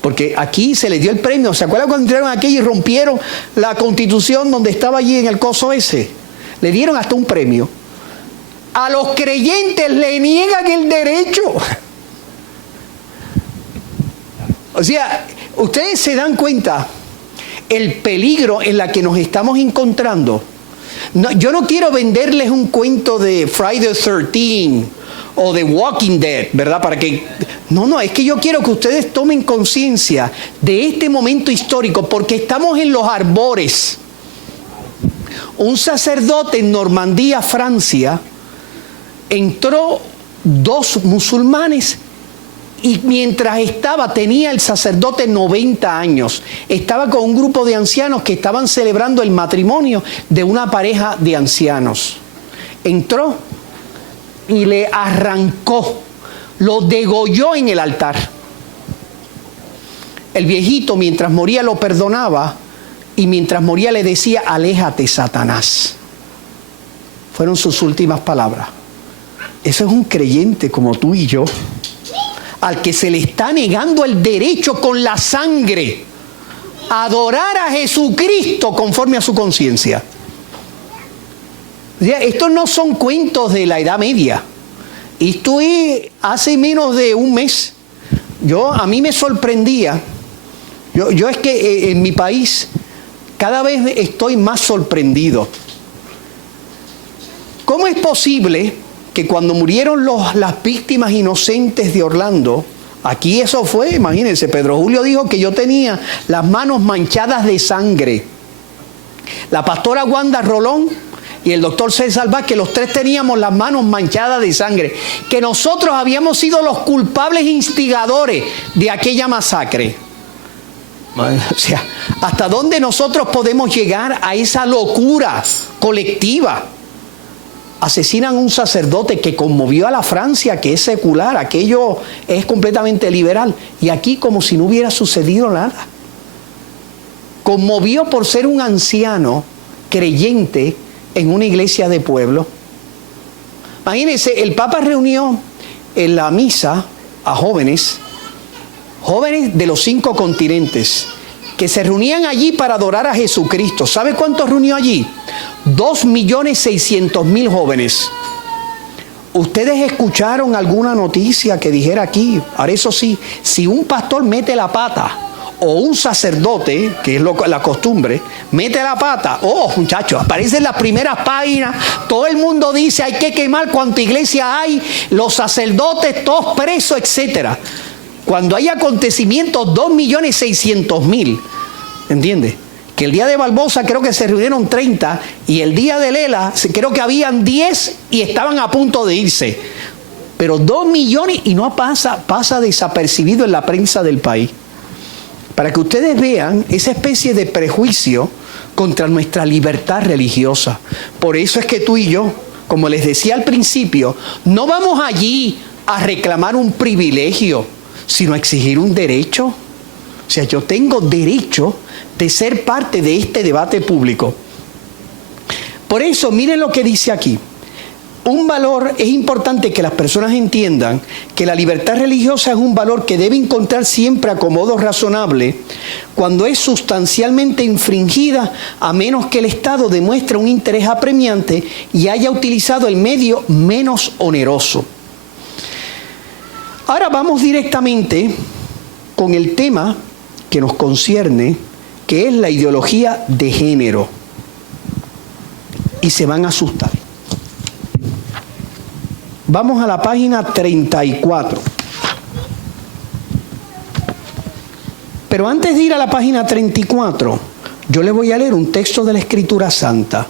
Porque aquí se les dio el premio. ¿Se acuerdan cuando entraron aquí y rompieron la Constitución donde estaba allí en el coso ese? Le dieron hasta un premio. A los creyentes le niegan el derecho. O sea, ustedes se dan cuenta el peligro en la que nos estamos encontrando. No, yo no quiero venderles un cuento de Friday the 13th o de Walking Dead, ¿verdad? Para que no, es que yo quiero que ustedes tomen conciencia de este momento histórico, porque estamos en los arbores. Un sacerdote en Normandía, Francia, entró 2 musulmanes. Y mientras tenía el sacerdote 90 años, estaba con un grupo de ancianos que estaban celebrando el matrimonio de una pareja de ancianos. Entró y le arrancó, lo degolló en el altar. El viejito, mientras moría, lo perdonaba y mientras moría le decía, aléjate, Satanás. Fueron sus últimas palabras. Eso es un creyente como tú y yo, al que se le está negando el derecho con la sangre a adorar a Jesucristo conforme a su conciencia. Estos no son cuentos de la Edad Media. Esto es hace menos de un mes. A mí me sorprendía. Yo es que en mi país cada vez estoy más sorprendido. ¿Cómo es posible que cuando murieron las víctimas inocentes de Orlando, aquí eso fue, imagínense, Pedro Julio dijo que yo tenía las manos manchadas de sangre. La pastora Wanda Rolón y el doctor César Vázquez, los 3 teníamos las manos manchadas de sangre, que nosotros habíamos sido los culpables instigadores de aquella masacre. O sea, ¿hasta dónde nosotros podemos llegar a esa locura colectiva? Asesinan a un sacerdote que conmovió a la Francia, que es secular, aquello es completamente liberal, y aquí como si no hubiera sucedido nada. Conmovió por ser un anciano creyente en una iglesia de pueblo. Imagínense, el Papa reunió en la misa a jóvenes de los 5 continentes, que se reunían allí para adorar a Jesucristo. ¿Sabe cuántos reunió allí? 2.600.000 jóvenes. ¿Ustedes escucharon alguna noticia que dijera aquí? Ahora eso sí, si un pastor mete la pata, o un sacerdote, que es la costumbre, mete la pata, muchachos, aparecen las primeras páginas, todo el mundo dice hay que quemar cuánta iglesia hay, los sacerdotes todos presos, etcétera. Cuando hay acontecimientos, 2.600.000, ¿entiendes? Que el día de Barbosa creo que se reunieron 30 y el día de Lela creo que habían 10 y estaban a punto de irse. Pero 2 millones y no pasa desapercibido en la prensa del país. Para que ustedes vean esa especie de prejuicio contra nuestra libertad religiosa. Por eso es que tú y yo, como les decía al principio, no vamos allí a reclamar un privilegio, sino a exigir un derecho. O sea, yo tengo derecho de ser parte de este debate público. Por eso, miren lo que dice aquí. un valor, es importante que las personas entiendan que la libertad religiosa es un valor que debe encontrar siempre acomodo razonable cuando es sustancialmente infringida, a menos que el Estado demuestre un interés apremiante y haya utilizado el medio menos oneroso. Ahora vamos directamente con el tema que nos concierne, que es la ideología de género. Y se van a asustar. Vamos a la página 34. Pero antes de ir a la página 34, yo les voy a leer un texto de la Escritura Santa.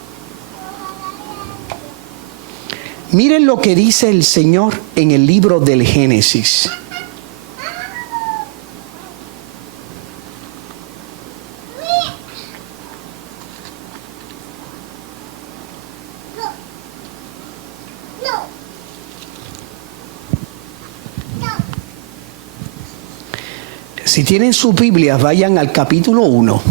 Miren lo que dice el Señor en el libro del Génesis. Si tienen sus Biblias, vayan al capítulo 1,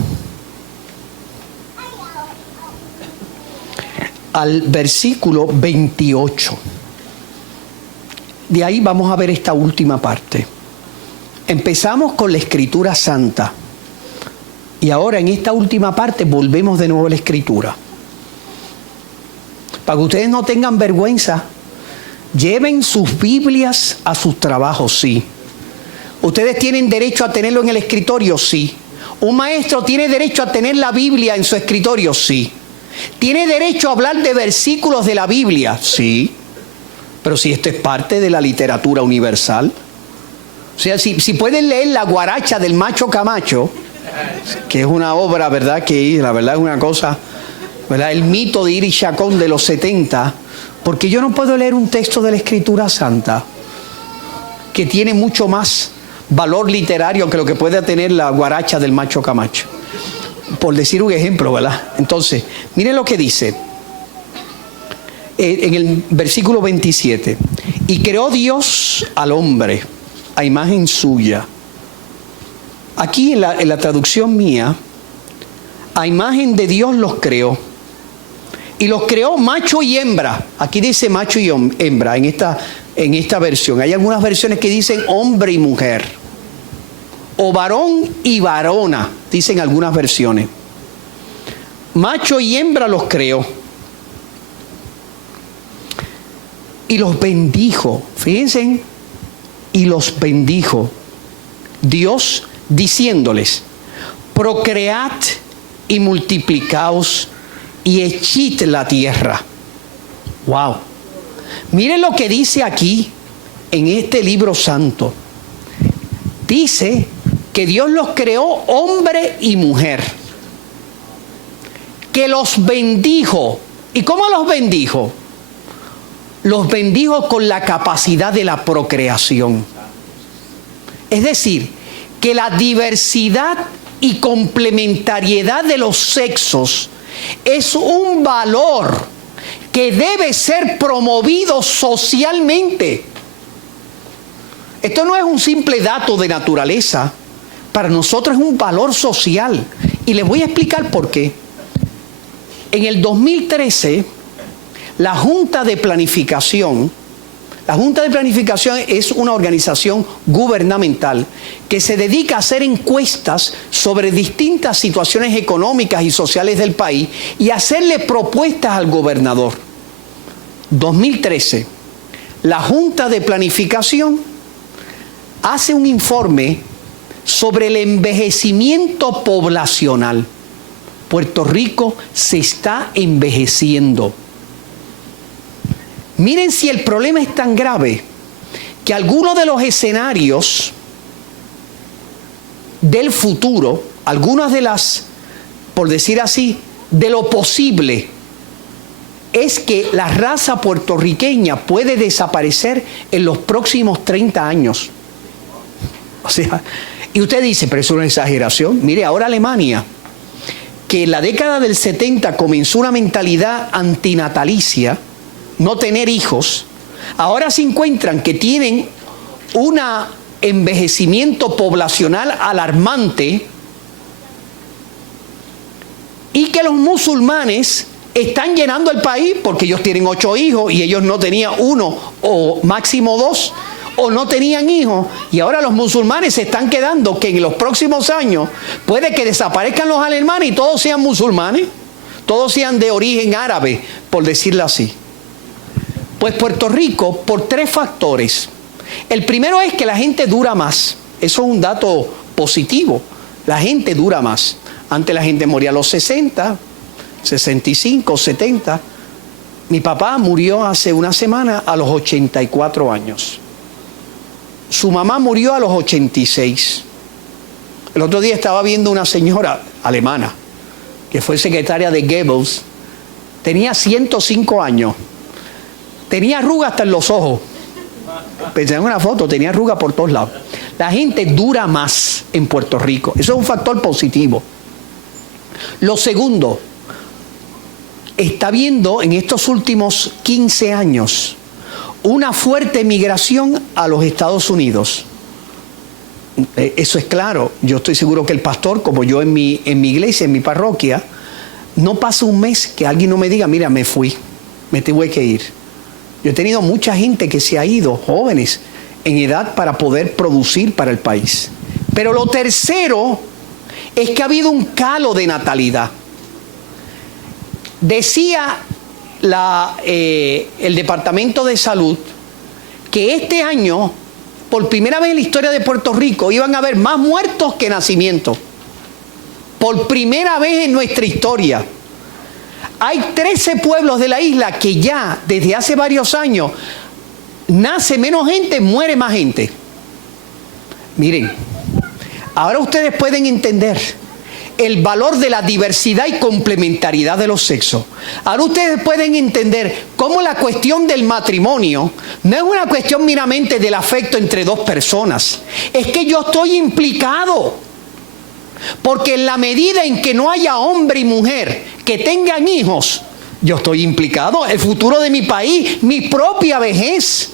al versículo 28. De ahí vamos a ver esta última parte. Empezamos con la Escritura Santa. Y ahora en esta última parte volvemos de nuevo a la Escritura. Para que ustedes no tengan vergüenza, lleven sus Biblias a sus trabajos, sí. ¿Ustedes tienen derecho a tenerlo en el escritorio? Sí. ¿Un maestro tiene derecho a tener la Biblia en su escritorio? Sí. ¿Tiene derecho a hablar de versículos de la Biblia? Sí. Pero si esto es parte de la literatura universal. O sea, si pueden leer La Guaracha del Macho Camacho, que es una obra, ¿verdad? Que la verdad es una cosa, ¿verdad? El mito de Iris Chacón de los 70, porque yo no puedo leer un texto de la Escritura Santa que tiene mucho más valor literario que lo que puede tener La Guaracha del Macho Camacho, por decir un ejemplo, ¿verdad? Entonces, miren lo que dice en el versículo 27. Y creó Dios al hombre a imagen suya. Aquí en la traducción mía, a imagen de Dios los creó. Y los creó macho y hembra. Aquí dice macho y hembra en esta versión. Hay algunas versiones que dicen hombre y mujer. O varón y varona, dicen algunas versiones. Macho y hembra los creó. Y los bendijo. Fíjense. Y los bendijo. Dios diciéndoles: procread y multiplicaos y hechid la tierra. Wow. Miren lo que dice aquí en este libro santo. Dice que Dios los creó hombre y mujer, que los bendijo. ¿Y cómo los bendijo? Los bendijo con la capacidad de la procreación. Es decir, que la diversidad y complementariedad de los sexos es un valor que debe ser promovido socialmente. Esto no es un simple dato de naturaleza. Para nosotros es un valor social. Y les voy a explicar por qué. En el 2013, la Junta de Planificación es una organización gubernamental que se dedica a hacer encuestas sobre distintas situaciones económicas y sociales del país y hacerle propuestas al gobernador. 2013, la Junta de Planificación hace un informe sobre el envejecimiento poblacional. Puerto Rico se está envejeciendo. Miren si el problema es tan grave que algunos de los escenarios del futuro, algunas de las, por decir así, de lo posible, es que la raza puertorriqueña puede desaparecer en los próximos 30 años. O sea, y usted dice, pero eso es una exageración. Mire, ahora Alemania, que en la década del 70 comenzó una mentalidad antinatalicia, no tener hijos, ahora se encuentran que tienen un envejecimiento poblacional alarmante y que los musulmanes están llenando el país porque ellos tienen 8 hijos y ellos no tenían 1 o máximo 2 o no tenían hijos, y ahora los musulmanes se están quedando que en los próximos años puede que desaparezcan los alemanes y todos sean musulmanes, todos sean de origen árabe, por decirlo así. Pues Puerto Rico, por 3 factores. El primero es que la gente dura más. Eso es un dato positivo. La gente dura más. Antes la gente moría a los 60, 65, 70. Mi papá murió hace una semana a los 84 años. Su mamá murió a los 86. El otro día estaba viendo una señora alemana que fue secretaria de Goebbels. Tenía 105 años. Tenía arrugas hasta en los ojos. Pensé en una foto, tenía arrugas por todos lados. La gente dura más en Puerto Rico. Eso es un factor positivo. Lo segundo, está viendo en estos últimos 15 años una fuerte migración a los Estados Unidos. Eso es claro. Yo estoy seguro que el pastor, como yo en mi iglesia, en mi parroquia, no pasa un mes que alguien no me diga, mira, me fui, me tuve que ir. Yo he tenido mucha gente que se ha ido, jóvenes, en edad para poder producir para el país. Pero lo tercero es que ha habido un calo de natalidad. Decía el Departamento de Salud que este año, por primera vez en la historia de Puerto Rico, iban a haber más muertos que nacimientos. Por primera vez en nuestra historia. Hay 13 pueblos de la isla que ya desde hace varios años nace menos gente, muere más gente. Miren, ahora ustedes pueden entender el valor de la diversidad y complementariedad de los sexos. Ahora ustedes pueden entender cómo la cuestión del matrimonio no es una cuestión meramente del afecto entre 2 personas. Es que yo estoy implicado. Porque en la medida en que no haya hombre y mujer que tengan hijos, yo estoy implicado. El futuro de mi país, mi propia vejez.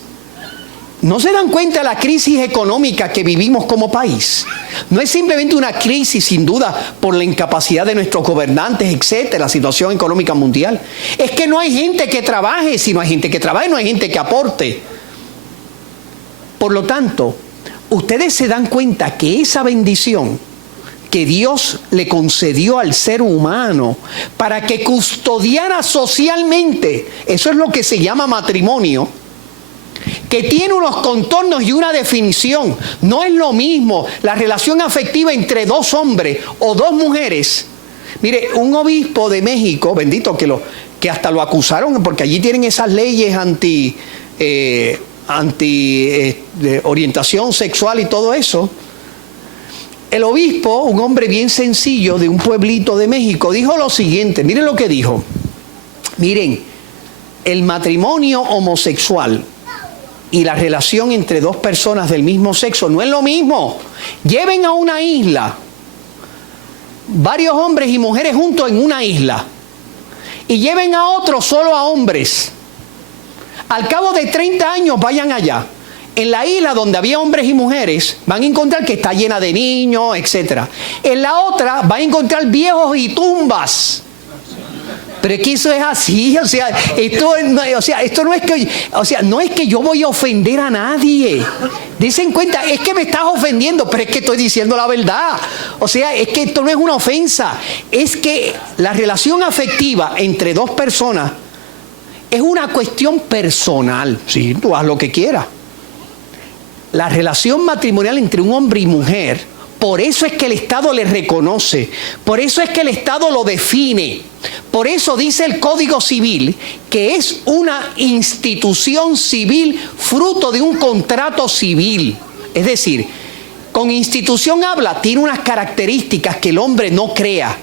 ¿No se dan cuenta de la crisis económica que vivimos como país? No es simplemente una crisis, sin duda, por la incapacidad de nuestros gobernantes, etcétera, la situación económica mundial. Es que no hay gente que trabaje. Si no hay gente que trabaje, no hay gente que aporte. Por lo tanto, ustedes se dan cuenta que esa bendición que Dios le concedió al ser humano para que custodiara socialmente, eso es lo que se llama matrimonio, que tiene unos contornos y una definición. No es lo mismo la relación afectiva entre 2 hombres o 2 mujeres. Mire, un obispo de México, bendito que hasta lo acusaron, porque allí tienen esas leyes anti orientación sexual y todo eso. El obispo, un hombre bien sencillo de un pueblito de México, dijo lo siguiente. Miren lo que dijo. Miren, el matrimonio homosexual y la relación entre 2 personas del mismo sexo no es lo mismo. Lleven a una isla varios hombres y mujeres juntos en una isla y lleven a otro solo a hombres. Al cabo de 30 años vayan allá. En la isla donde había hombres y mujeres van a encontrar que está llena de niños, etc. En la otra van a encontrar viejos y tumbas. Pero es que eso es así, esto no es que yo voy a ofender a nadie. Dicen cuenta, es que me estás ofendiendo, pero es que estoy diciendo la verdad. O sea, es que esto no es una ofensa, es que la relación afectiva entre 2 personas es una cuestión personal. Sí, tú haz lo que quieras. La relación matrimonial entre un hombre y mujer, por eso es que el Estado le reconoce, por eso es que el Estado lo define, por eso dice el Código Civil que es una institución civil fruto de un contrato civil. Es decir, con institución habla, tiene unas características que el hombre no crea.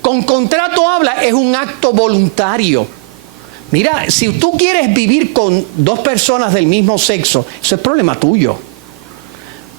Con contrato habla, es un acto voluntario. Mira, si tú quieres vivir con 2 personas del mismo sexo, eso es problema tuyo.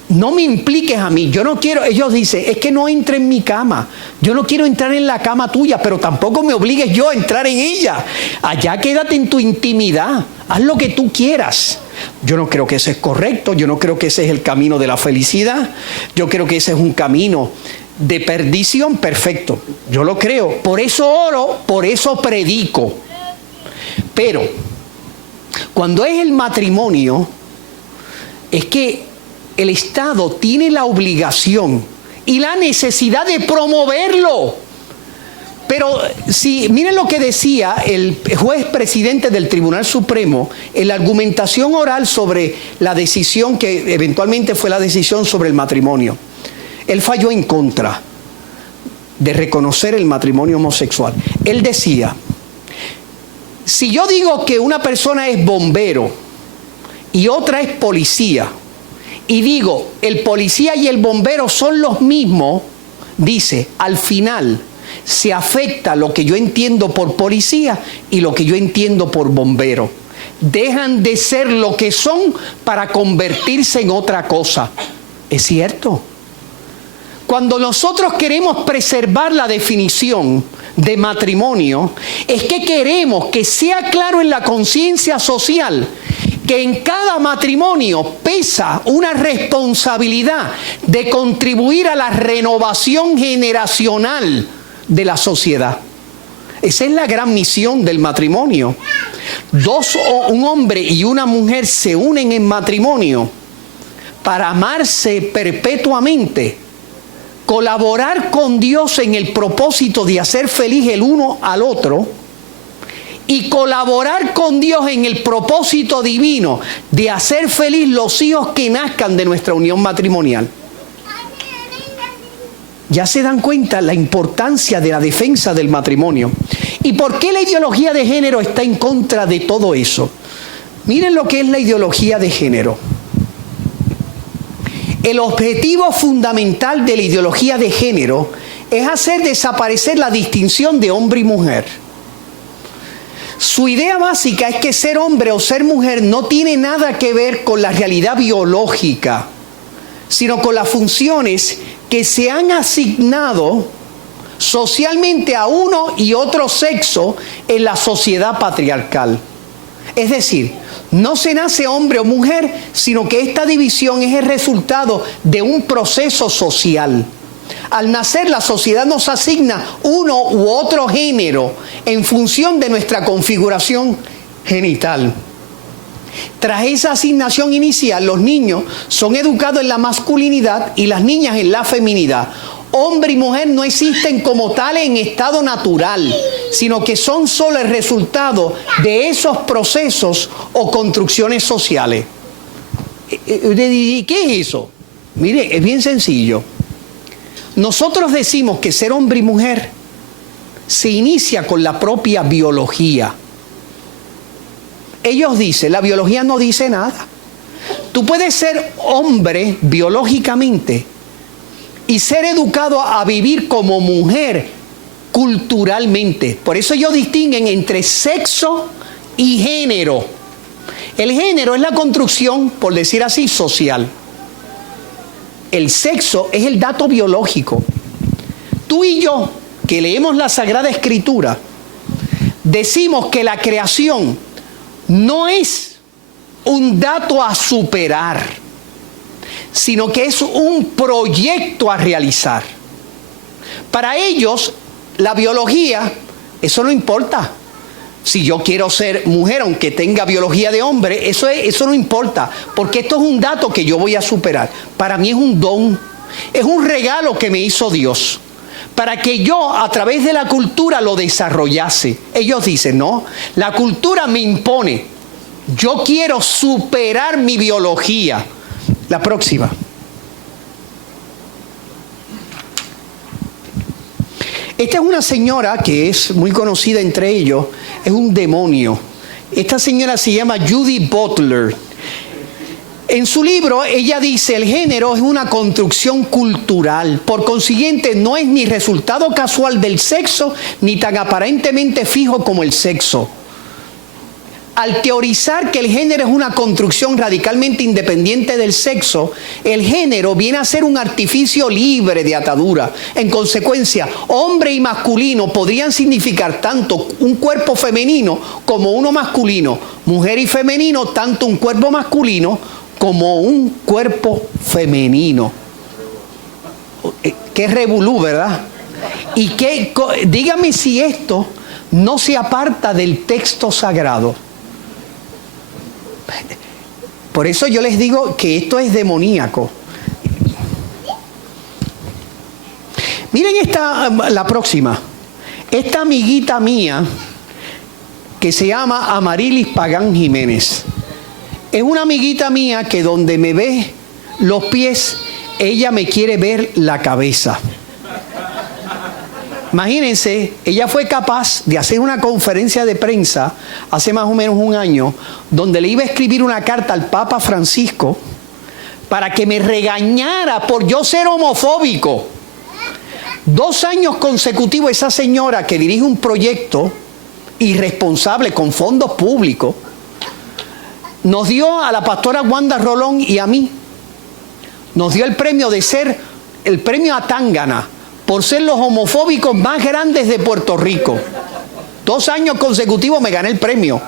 No me impliques a mí. Yo no quiero, ellos dicen, es que no entre en mi cama. Yo no quiero entrar en la cama tuya, pero tampoco me obligues yo a entrar en ella. Allá quédate en tu intimidad. Haz lo que tú quieras. Yo no creo que ese es correcto. Yo no creo que ese es el camino de la felicidad. Yo creo que ese es un camino de perdición, perfecto, yo lo creo, por eso oro, por eso predico. Pero cuando es el matrimonio, es que el Estado tiene la obligación y la necesidad de promoverlo. Pero si miren lo que decía el juez presidente del Tribunal Supremo en la argumentación oral sobre la decisión que eventualmente fue la decisión sobre el matrimonio. Él falló en contra de reconocer el matrimonio homosexual. Él decía, si yo digo que una persona es bombero y otra es policía, y digo, el policía y el bombero son los mismos, dice, al final se afecta lo que yo entiendo por policía y lo que yo entiendo por bombero. Dejan de ser lo que son para convertirse en otra cosa. Es cierto. Cuando nosotros queremos preservar la definición de matrimonio, es que queremos que sea claro en la conciencia social que en cada matrimonio pesa una responsabilidad de contribuir a la renovación generacional de la sociedad. Esa es la gran misión del matrimonio. Un hombre y una mujer se unen en matrimonio para amarse perpetuamente, colaborar con Dios en el propósito de hacer feliz el uno al otro y colaborar con Dios en el propósito divino de hacer feliz los hijos que nazcan de nuestra unión matrimonial. Ya se dan cuenta la importancia de la defensa del matrimonio. ¿Y por qué la ideología de género está en contra de todo eso? Miren lo que es la ideología de género. El objetivo fundamental de la ideología de género es hacer desaparecer la distinción de hombre y mujer. Su idea básica es que ser hombre o ser mujer no tiene nada que ver con la realidad biológica, sino con las funciones que se han asignado socialmente a uno y otro sexo en la sociedad patriarcal. Es decir, no se nace hombre o mujer, sino que esta división es el resultado de un proceso social. Al nacer, la sociedad nos asigna uno u otro género en función de nuestra configuración genital. Tras esa asignación inicial, los niños son educados en la masculinidad y las niñas en la feminidad. Hombre y mujer no existen como tales en estado natural, sino que son solo el resultado de esos procesos o construcciones sociales. ¿Y qué es eso? Mire, es bien sencillo. Nosotros decimos que ser hombre y mujer se inicia con la propia biología. Ellos dicen, la biología no dice nada. Tú puedes ser hombre biológicamente y ser educado a vivir como mujer culturalmente. Por eso ellos distinguen entre sexo y género. El género es la construcción, por decir así, social. El sexo es el dato biológico. Tú y yo, que leemos la Sagrada Escritura, decimos que la creación no es un dato a superar, sino que es un proyecto a realizar. Para ellos, la biología, eso no importa. Si yo quiero ser mujer, aunque tenga biología de hombre, eso no importa, porque esto es un dato que yo voy a superar. Para mí es un don, es un regalo que me hizo Dios, para que yo a través de la cultura lo desarrollase. Ellos dicen, no, la cultura me impone, yo quiero superar mi biología. La próxima. Esta es una señora que es muy conocida entre ellos, es un demonio. Esta señora se llama Judy Butler. En su libro ella dice, el género es una construcción cultural, por consiguiente no es ni resultado casual del sexo, ni tan aparentemente fijo como el sexo. Al teorizar que el género es una construcción radicalmente independiente del sexo, el género viene a ser un artificio libre de atadura. En consecuencia, hombre y masculino podrían significar tanto un cuerpo femenino como uno masculino, mujer y femenino, tanto un cuerpo masculino como un cuerpo femenino. Qué revolú, ¿verdad? Y dígame si esto no se aparta del texto sagrado. Por eso yo les digo que esto es demoníaco. Miren la próxima. Esta amiguita mía, que se llama Amarilis Pagán Jiménez, es una amiguita mía que donde me ve los pies, ella me quiere ver la cabeza. Imagínense, ella fue capaz de hacer una conferencia de prensa hace más o menos un año, donde le iba a escribir una carta al Papa Francisco para que me regañara por yo ser homofóbico. 2 años consecutivos esa señora que dirige un proyecto irresponsable con fondos públicos, nos dio a la pastora Wanda Rolón y a mí, nos dio el premio el premio a Tangana, por ser los homofóbicos más grandes de Puerto Rico. 2 años consecutivos me gané el premio.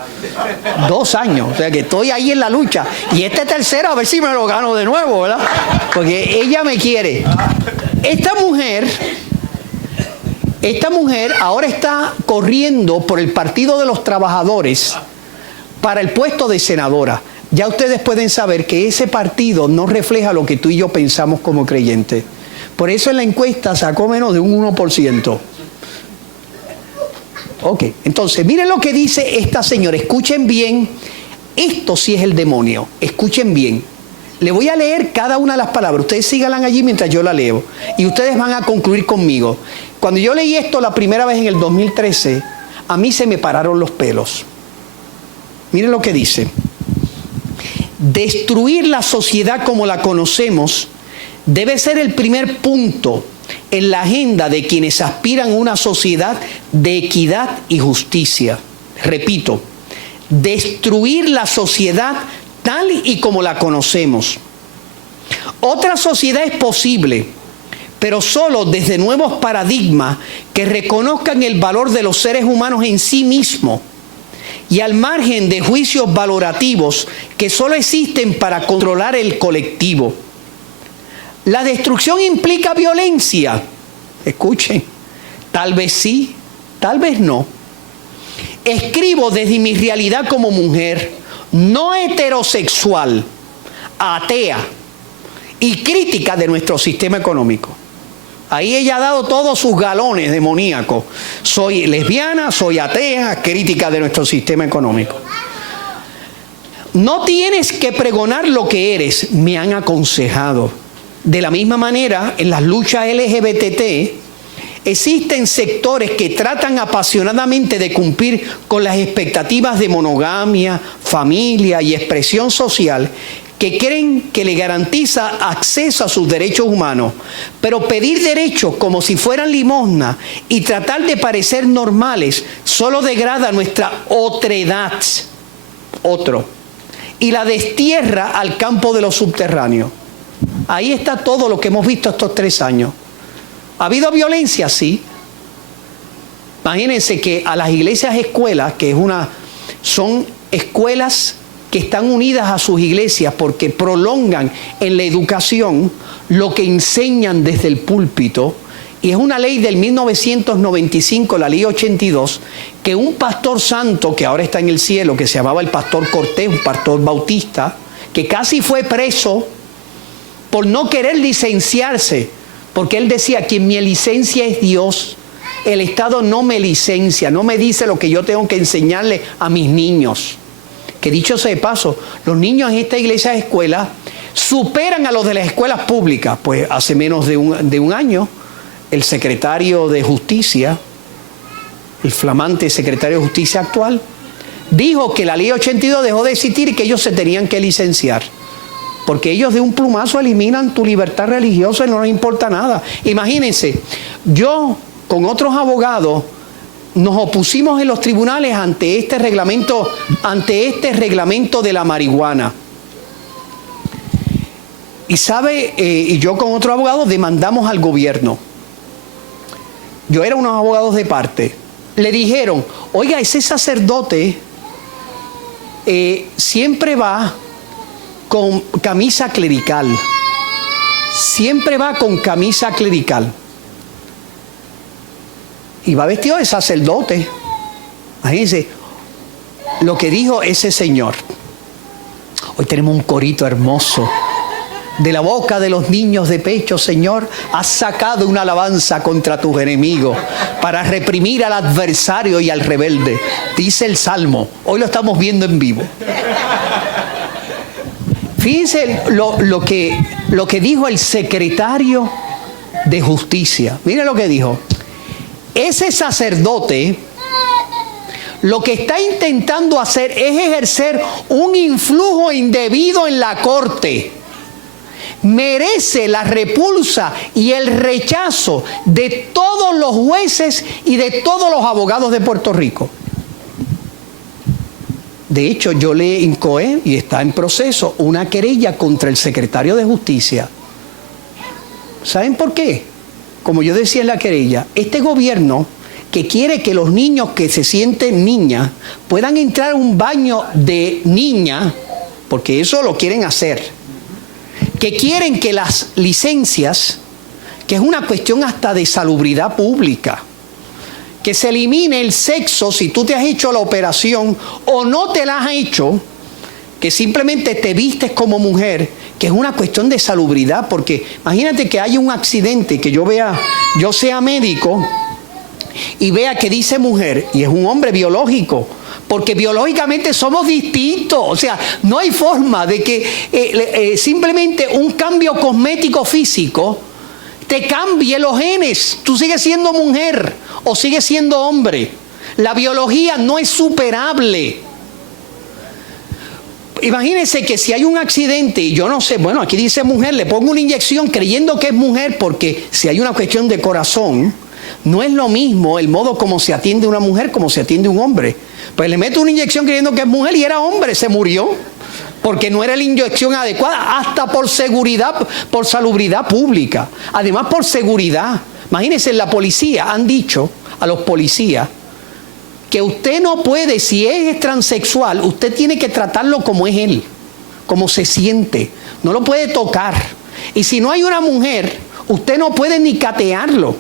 2 años, o sea que estoy ahí en la lucha. Y este tercero a ver si me lo gano de nuevo, ¿verdad? Porque ella me quiere. Esta mujer ahora está corriendo por el Partido de los Trabajadores para el puesto de senadora. Ya ustedes pueden saber que ese partido no refleja lo que tú y yo pensamos como creyentes. Por eso en la encuesta sacó menos de un 1%. Ok, entonces miren lo que dice esta señora. Escuchen bien, esto sí es el demonio. Escuchen bien. Le voy a leer cada una de las palabras. Ustedes síganla allí mientras yo la leo. Y ustedes van a concluir conmigo. Cuando yo leí esto la primera vez en el 2013, a mí se me pararon los pelos. Miren lo que dice. Destruir la sociedad como la conocemos debe ser el primer punto en la agenda de quienes aspiran a una sociedad de equidad y justicia. Repito, destruir la sociedad tal y como la conocemos. Otra sociedad es posible, pero solo desde nuevos paradigmas que reconozcan el valor de los seres humanos en sí mismos y al margen de juicios valorativos que solo existen para controlar el colectivo. La destrucción implica violencia. Escuchen, tal vez sí, tal vez no. Escribo desde mi realidad como mujer, no heterosexual, atea y crítica de nuestro sistema económico. Ahí ella ha dado todos sus galones demoníacos. Soy lesbiana, soy atea, crítica de nuestro sistema económico. No tienes que pregonar lo que eres, me han aconsejado. De la misma manera, en las luchas LGBT, existen sectores que tratan apasionadamente de cumplir con las expectativas de monogamia, familia y expresión social, que creen que le garantiza acceso a sus derechos humanos, pero pedir derechos como si fueran limosna y tratar de parecer normales solo degrada nuestra otredad, y la destierra al campo de lo subterráneo. Ahí está todo lo que hemos visto estos 3 años. ¿Ha habido violencia? Sí. Imagínense que a las iglesias escuelas, son escuelas que están unidas a sus iglesias porque prolongan en la educación lo que enseñan desde el púlpito, y es una ley del 1995, la ley 82, que un pastor santo que ahora está en el cielo, que se llamaba el pastor Cortés, un pastor bautista, que casi fue preso por no querer licenciarse, porque él decía que mi licencia es Dios, el Estado no me licencia, no me dice lo que yo tengo que enseñarle a mis niños. Que dicho sea de paso, los niños en esta iglesia de escuela superan a los de las escuelas públicas. Pues hace menos de un año, el secretario de Justicia, el flamante secretario de Justicia actual, dijo que la ley 82 dejó de existir y que ellos se tenían que licenciar. Porque ellos de un plumazo eliminan tu libertad religiosa y no les importa nada. Imagínense, yo con otros abogados nos opusimos en los tribunales ante este reglamento de la marihuana. Y yo con otro abogado demandamos al gobierno. Yo era unos abogados de parte. Le dijeron, oiga, ese sacerdote siempre va con camisa clerical. siempre va con camisa clerical y va vestido de sacerdote. Imagínense lo que dijo ese señor. Hoy tenemos un corito hermoso. De la boca de los niños de pecho, Señor, has sacado una alabanza contra tus enemigos para reprimir al adversario y al rebelde. Dice el Salmo. Hoy lo estamos viendo en vivo. Fíjense lo que dijo el secretario de Justicia. Miren lo que dijo. Ese sacerdote lo que está intentando hacer es ejercer un influjo indebido en la corte. Merece la repulsa y el rechazo de todos los jueces y de todos los abogados de Puerto Rico. De hecho, yo le incoé, y está en proceso, una querella contra el secretario de Justicia. ¿Saben por qué? Como yo decía en la querella, este gobierno que quiere que los niños que se sienten niñas puedan entrar a un baño de niña, porque eso lo quieren hacer, que quieren que las licencias, que es una cuestión hasta de salubridad pública, que se elimine el sexo si tú te has hecho la operación o no te la has hecho, que simplemente te vistes como mujer, que es una cuestión de salubridad, porque imagínate que haya un accidente, que yo sea médico y vea que dice mujer y es un hombre biológico, porque biológicamente somos distintos. O sea, no hay forma de que simplemente un cambio cosmético físico te cambie los genes. Tú sigues siendo mujer o sigues siendo hombre. La biología no es superable. Imagínense que si hay un accidente y yo no sé, bueno, aquí dice mujer, le pongo una inyección creyendo que es mujer, porque si hay una cuestión de corazón, no es lo mismo el modo como se atiende una mujer como se atiende un hombre. Pues le meto una inyección creyendo que es mujer y era hombre, se murió, porque no era la inyección adecuada, hasta por seguridad, por salubridad pública. Además, por seguridad. Imagínense, en la policía han dicho a los policías que usted no puede, si es transexual, usted tiene que tratarlo como es él, como se siente. No lo puede tocar. Y si no hay una mujer, usted no puede ni catearlo.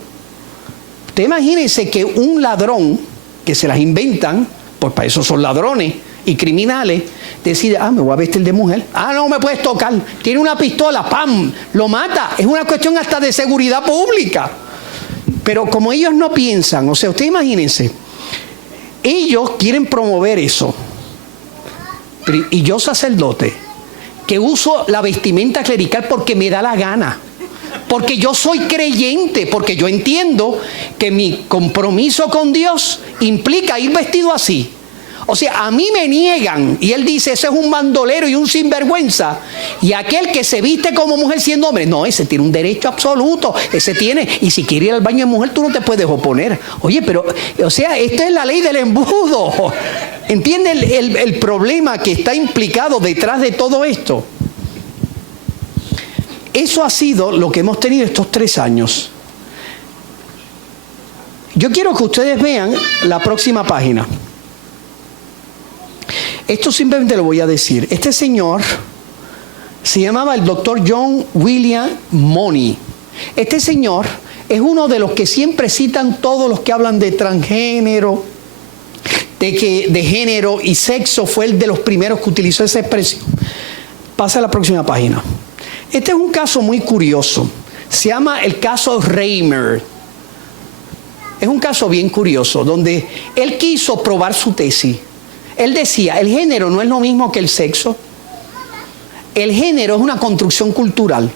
Usted imagínense que un ladrón, que se las inventan, pues para eso son ladrones y criminales, decide, me voy a vestir de mujer. No me puedes tocar. Tiene una pistola, ¡pam!, lo mata. Es una cuestión hasta de seguridad pública. Pero como ellos no piensan, o sea, usted imagínense, ellos quieren promover eso. Y yo, sacerdote, que uso la vestimenta clerical porque me da la gana, porque yo soy creyente, porque yo entiendo que mi compromiso con Dios implica ir vestido así. O sea, a mí me niegan, y él dice, ese es un bandolero y un sinvergüenza. Y aquel que se viste como mujer siendo hombre, no, ese tiene un derecho absoluto, ese tiene, y si quiere ir al baño de mujer, tú no te puedes oponer. Oye, pero, o sea, esta es la ley del embudo. ¿Entiende el problema que está implicado detrás de todo esto? Eso ha sido lo que hemos tenido estos 3 años. Yo quiero que ustedes vean la próxima página. Esto simplemente lo voy a decir. Este señor se llamaba el doctor John William Money. Este señor es uno de los que siempre citan todos los que hablan de transgénero, de género y sexo. Fue el de los primeros que utilizó esa expresión. Pasa a la próxima página. Este es un caso muy curioso. Se llama el caso Reimer. Es un caso bien curioso, donde él quiso probar su tesis. Él decía, el género no es lo mismo que el sexo. El género es una construcción cultural.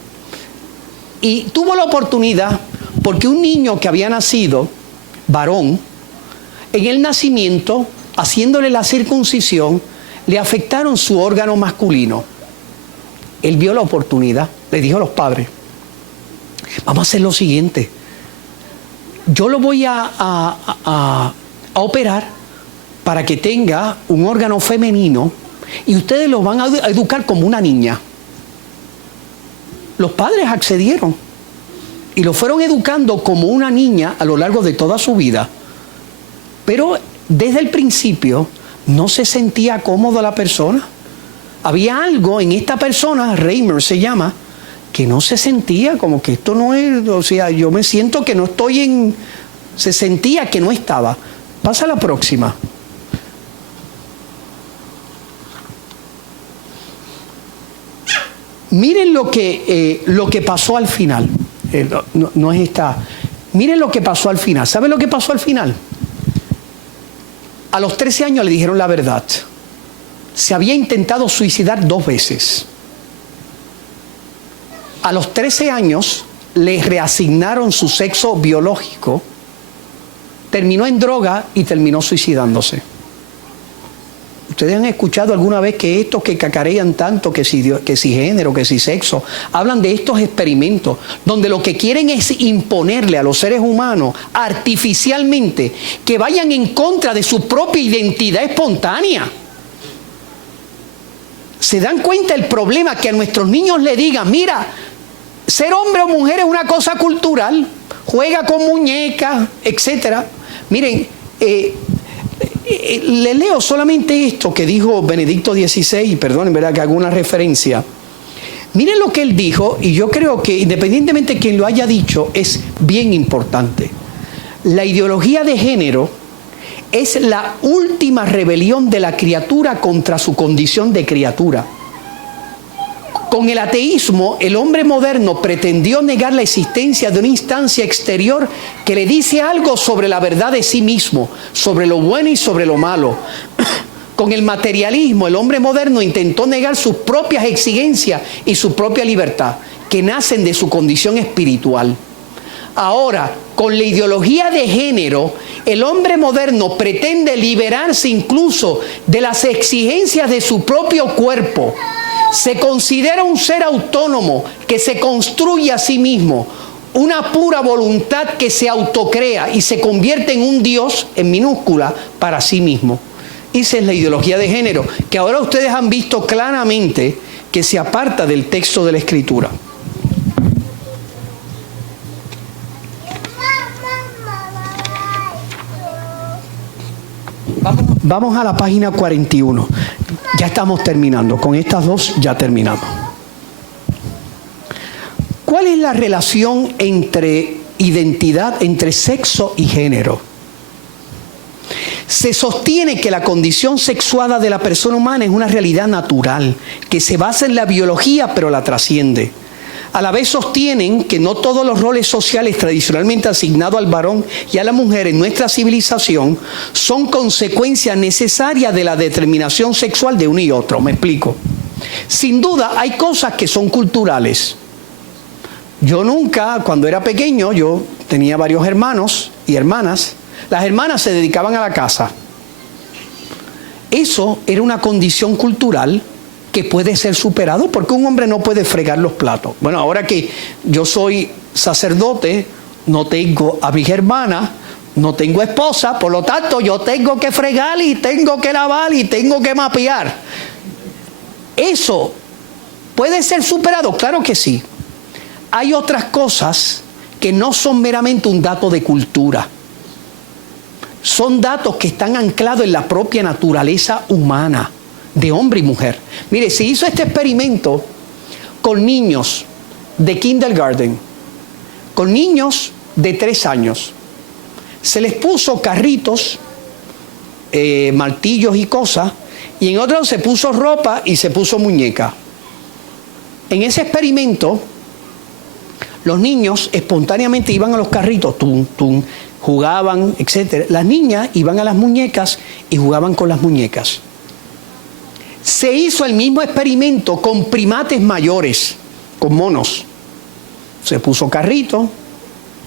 Y tuvo la oportunidad, porque un niño que había nacido, varón, en el nacimiento, haciéndole la circuncisión, le afectaron su órgano masculino. Él vio la oportunidad, le dijo a los padres, vamos a hacer lo siguiente, yo lo voy a operar para que tenga un órgano femenino y ustedes lo van a educar como una niña. Los padres accedieron y lo fueron educando como una niña a lo largo de toda su vida. Pero desde el principio no se sentía cómoda la persona. Había algo en esta persona, Reimer se llama, que no se sentía, como que esto no es, o sea, yo me siento que no estoy en, se sentía que no estaba. Pasa a la próxima. Miren lo que pasó al final. No es esta. Miren lo que pasó al final. ¿Saben lo que pasó al final? A los 13 años le dijeron la verdad. Se había intentado suicidar 2 veces. A los 13 años le reasignaron su sexo biológico, terminó en droga y terminó suicidándose. ¿Ustedes han escuchado alguna vez que estos que cacarean tanto, que si género, que si sexo, hablan de estos experimentos donde lo que quieren es imponerle a los seres humanos artificialmente que vayan en contra de su propia identidad espontánea? ¿Se dan cuenta el problema? Que a nuestros niños le digan, mira, ser hombre o mujer es una cosa cultural, juega con muñecas, etcétera. Miren, le leo solamente esto que dijo Benedicto XVI, perdonen, verdad que hago una referencia. Miren lo que él dijo, y yo creo que independientemente de quien lo haya dicho, es bien importante. La ideología de género es la última rebelión de la criatura contra su condición de criatura. Con el ateísmo, el hombre moderno pretendió negar la existencia de una instancia exterior que le dice algo sobre la verdad de sí mismo, sobre lo bueno y sobre lo malo. Con el materialismo, el hombre moderno intentó negar sus propias exigencias y su propia libertad, que nacen de su condición espiritual. Ahora, con la ideología de género, el hombre moderno pretende liberarse incluso de las exigencias de su propio cuerpo. Se considera un ser autónomo que se construye a sí mismo, una pura voluntad que se autocrea y se convierte en un Dios, en minúscula, para sí mismo. Esa es la ideología de género, que ahora ustedes han visto claramente que se aparta del texto de la Escritura. Vamos a la página 41. Ya estamos terminando. Con estas 2 ya terminamos. ¿Cuál es la relación entre identidad, entre sexo y género? Se sostiene que la condición sexuada de la persona humana es una realidad natural, que se basa en la biología pero la trasciende. A la vez sostienen que no todos los roles sociales tradicionalmente asignados al varón y a la mujer en nuestra civilización son consecuencias necesarias de la determinación sexual de uno y otro. Me explico. Sin duda hay cosas que son culturales. Yo nunca, cuando era pequeño, yo tenía varios hermanos y hermanas. Las hermanas se dedicaban a la casa. Eso era una condición cultural que puede ser superado, porque un hombre no puede fregar los platos. Bueno, ahora que yo soy sacerdote, no tengo a mis hermanas, no tengo esposa, por lo tanto yo tengo que fregar y tengo que lavar y tengo que mapear. ¿Eso puede ser superado? Claro que sí. Hay otras cosas que no son meramente un dato de cultura. Son datos que están anclados en la propia naturaleza humana, de hombre y mujer. Mire, se hizo este experimento con niños de kindergarten, con niños de 3 años. Se les puso carritos, martillos y cosas, y en otros se puso ropa y se puso muñeca. En ese experimento, los niños espontáneamente iban a los carritos, tum, tum, jugaban, etc. Las niñas iban a las muñecas y jugaban con las muñecas. Se hizo el mismo experimento con primates mayores, con monos. Se puso carrito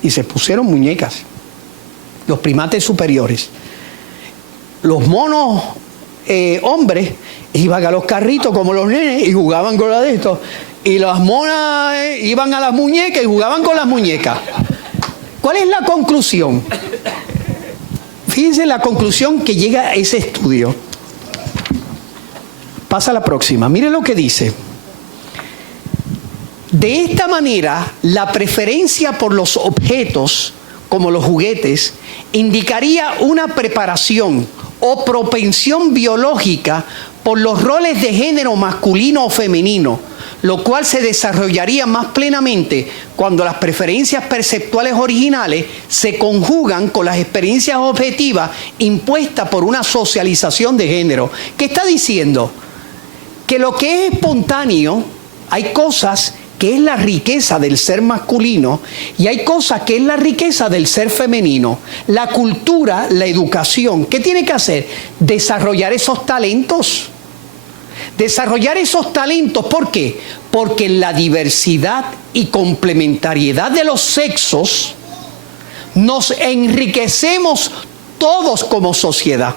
y se pusieron muñecas. Los primates superiores. Los monos hombres iban a los carritos como los nenes y jugaban con la de estos. Y las monas iban a las muñecas y jugaban con las muñecas. ¿Cuál es la conclusión? Fíjense la conclusión que llega a ese estudio. Pasa a la próxima. Mire lo que dice. De esta manera, la preferencia por los objetos, como los juguetes, indicaría una preparación o propensión biológica por los roles de género masculino o femenino, lo cual se desarrollaría más plenamente cuando las preferencias perceptuales originales se conjugan con las experiencias objetivas impuestas por una socialización de género. ¿Qué está diciendo? Que lo que es espontáneo, hay cosas que es la riqueza del ser masculino y hay cosas que es la riqueza del ser femenino. La cultura, la educación, ¿qué tiene que hacer? Desarrollar esos talentos. Desarrollar esos talentos, ¿por qué? Porque en la diversidad y complementariedad de los sexos nos enriquecemos todos como sociedad.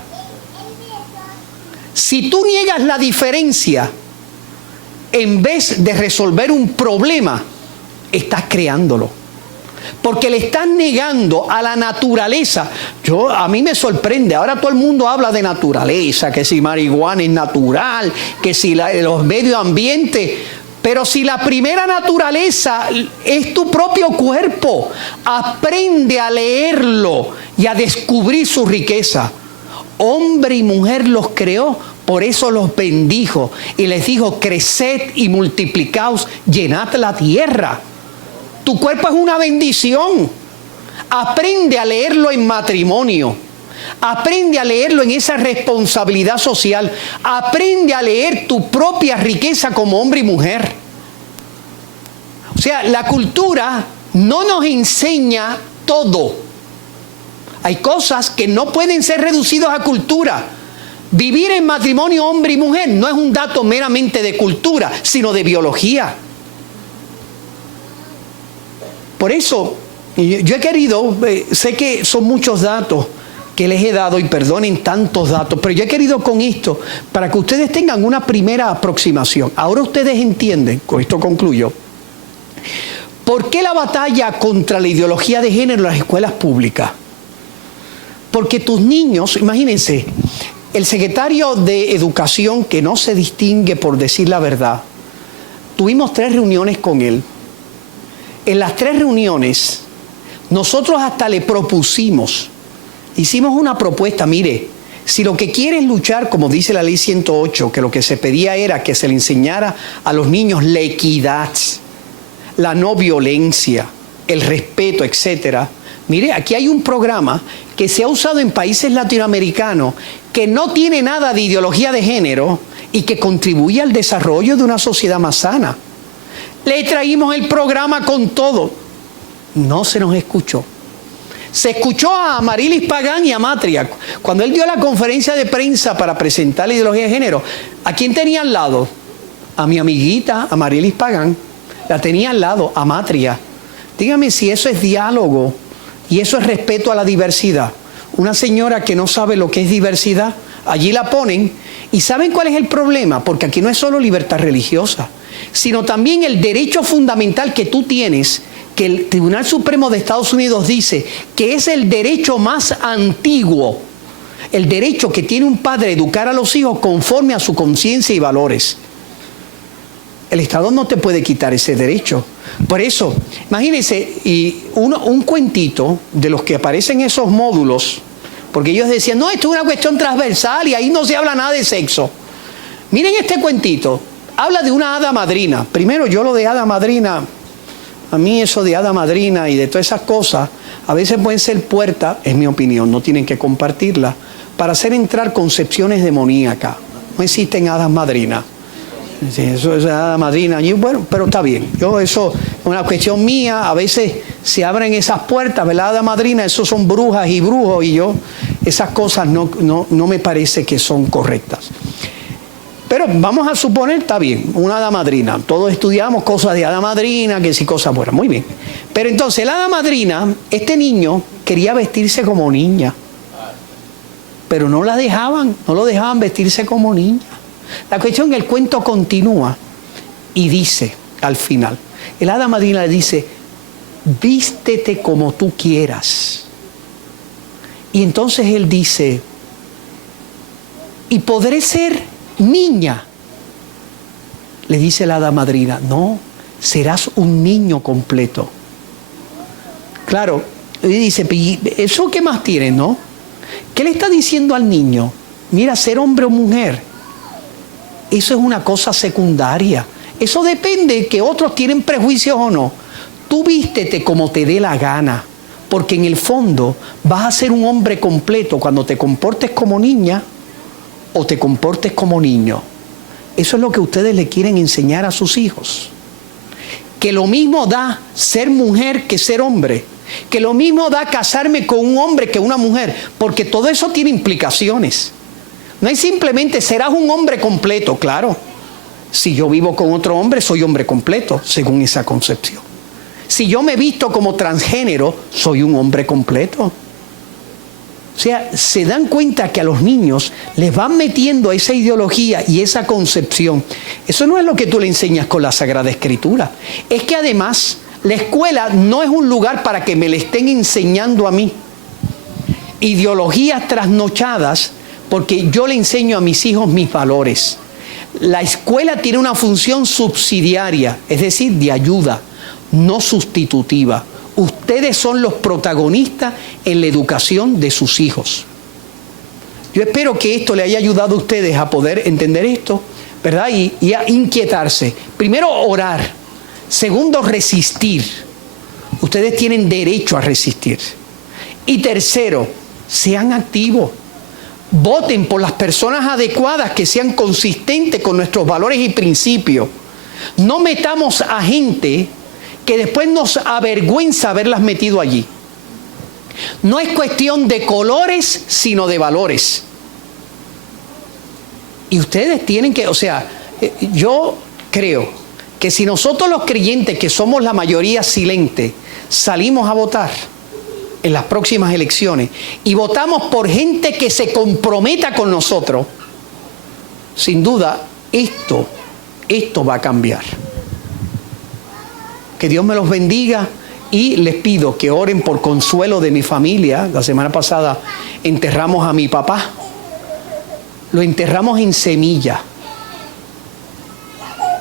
Si tú niegas la diferencia, en vez de resolver un problema, estás creándolo. Porque le estás negando a la naturaleza. A mí me sorprende, ahora todo el mundo habla de naturaleza, que si marihuana es natural, que si los medios ambientes. Pero si la primera naturaleza es tu propio cuerpo, aprende a leerlo y a descubrir su riqueza. Hombre y mujer los creó, por eso los bendijo y les dijo: creced y multiplicaos, llenad la tierra. Tu cuerpo es una bendición. Aprende a leerlo en matrimonio. Aprende a leerlo en esa responsabilidad social. Aprende a leer tu propia riqueza como hombre y mujer. O sea, la cultura no nos enseña todo. Hay cosas que no pueden ser reducidas a cultura. Vivir en matrimonio hombre y mujer no es un dato meramente de cultura, sino de biología. Por eso, yo he querido, sé que son muchos datos que les he dado y perdonen tantos datos, pero yo he querido con esto para que ustedes tengan una primera aproximación. Ahora ustedes entienden, con esto concluyo, ¿por qué la batalla contra la ideología de género en las escuelas públicas? Porque tus niños, imagínense, el secretario de Educación, que no se distingue por decir la verdad, tuvimos 3 reuniones con él. En las 3 reuniones, nosotros hasta le propusimos, hicimos una propuesta: mire, si lo que quiere es luchar, como dice la ley 108, que lo que se pedía era que se le enseñara a los niños la equidad, la no violencia, el respeto, etcétera. Mire, aquí hay un programa que se ha usado en países latinoamericanos que no tiene nada de ideología de género y que contribuye al desarrollo de una sociedad más sana. Le traímos el programa con todo. No se nos escuchó. Se escuchó a Amarilis Pagán y a Matria. Cuando él dio la conferencia de prensa para presentar la ideología de género, ¿a quién tenía al lado? A mi amiguita, Amarilis Pagán. La tenía al lado, a Matria. Dígame si eso es diálogo y eso es respeto a la diversidad. Una señora que no sabe lo que es diversidad, allí la ponen. ¿Y saben cuál es el problema? Porque aquí no es solo libertad religiosa, sino también el derecho fundamental que tú tienes, que el Tribunal Supremo de Estados Unidos dice que es el derecho más antiguo, el derecho que tiene un padre a educar a los hijos conforme a su conciencia y valores. El Estado no te puede quitar ese derecho. Por eso, imagínense, y un cuentito de los que aparecen en esos módulos, porque ellos decían: no, esto es una cuestión transversal y ahí no se habla nada de sexo. Miren este cuentito. Habla de una hada madrina. Primero, yo lo de hada madrina, a mí eso de hada madrina y de todas esas cosas, a veces pueden ser puertas, es mi opinión, no tienen que compartirla, para hacer entrar concepciones demoníacas. No existen hadas madrinas. Sí, eso es hada madrina. Y bueno, pero está bien. Eso es una cuestión mía. A veces se abren esas puertas, ¿verdad? Hada madrina, eso son brujas y brujos, y esas cosas no me parece que son correctas. Pero vamos a suponer, está bien, una hada madrina. Todos estudiamos cosas de hada madrina, que sí, cosas buenas. Muy bien. Pero entonces, la hada madrina, este niño quería vestirse como niña. Pero no lo dejaban vestirse como niña. La cuestión es que el cuento continúa y dice, al final, el hada madrina le dice: vístete como tú quieras. Y entonces él dice: ¿y podré ser niña? Le dice la hada madrina: no, serás un niño completo. Claro, y dice: ¿eso qué más tiene, no? ¿Qué le está diciendo al niño? Mira, ser hombre o mujer, eso es una cosa secundaria. Eso depende que otros tienen prejuicios o no. Tú vístete como te dé la gana, porque en el fondo vas a ser un hombre completo cuando te comportes como niña o te comportes como niño. Eso es lo que ustedes le quieren enseñar a sus hijos. Que lo mismo da ser mujer que ser hombre. Que lo mismo da casarme con un hombre que una mujer. Porque todo eso tiene implicaciones. No es simplemente serás un hombre completo, claro. Si yo vivo con otro hombre, soy hombre completo, según esa concepción. Si yo me visto como transgénero, soy un hombre completo. O sea, se dan cuenta que a los niños les van metiendo esa ideología y esa concepción. Eso no es lo que tú le enseñas con la Sagrada Escritura. Es que además, la escuela no es un lugar para que me le estén enseñando a mí ideologías trasnochadas, porque yo le enseño a mis hijos mis valores. La escuela tiene una función subsidiaria, es decir, de ayuda, no sustitutiva. Ustedes son los protagonistas en la educación de sus hijos. Yo espero que esto le haya ayudado a ustedes a poder entender esto, ¿verdad? Y a inquietarse. Primero, orar. Segundo, resistir. Ustedes tienen derecho a resistir. Y tercero, sean activos. Voten por las personas adecuadas que sean consistentes con nuestros valores y principios. No metamos a gente que después nos avergüenza haberlas metido allí. No es cuestión de colores, sino de valores. Y ustedes tienen que, yo creo que si nosotros los creyentes, que somos la mayoría silente, salimos a votar en las próximas elecciones y votamos por gente que se comprometa con nosotros, sin duda esto va a cambiar. Que Dios me los bendiga y les pido que oren por consuelo de mi familia. La semana pasada enterramos a mi papá. Lo enterramos en semilla.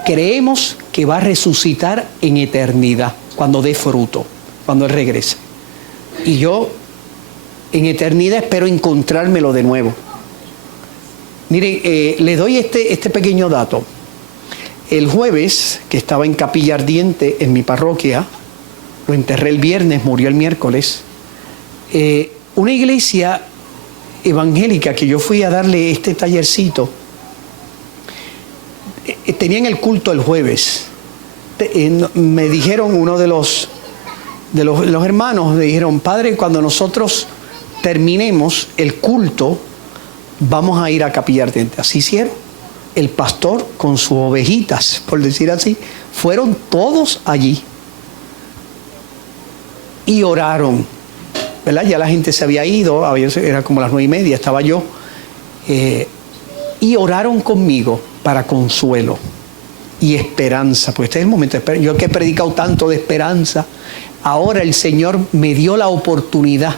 Creemos que va a resucitar en eternidad, cuando dé fruto, cuando Él regrese. Y yo en eternidad espero encontrármelo de nuevo. Miren, les doy este pequeño dato. El jueves, que estaba en capilla ardiente en mi parroquia, lo enterré el viernes, murió el miércoles, una iglesia evangélica que yo fui a darle este tallercito, tenían el culto el jueves. Me dijeron, uno de los hermanos, me dijeron: padre, cuando nosotros terminemos el culto, vamos a ir a capilla ardiente. Así hicieron. El pastor con sus ovejitas, por decir así, fueron todos allí y oraron, ¿verdad? Ya la gente se había ido, era como las 9:30, estaba yo, y oraron conmigo para consuelo y esperanza, porque este es el momento de esperanza. Yo que he predicado tanto de esperanza, ahora el Señor me dio la oportunidad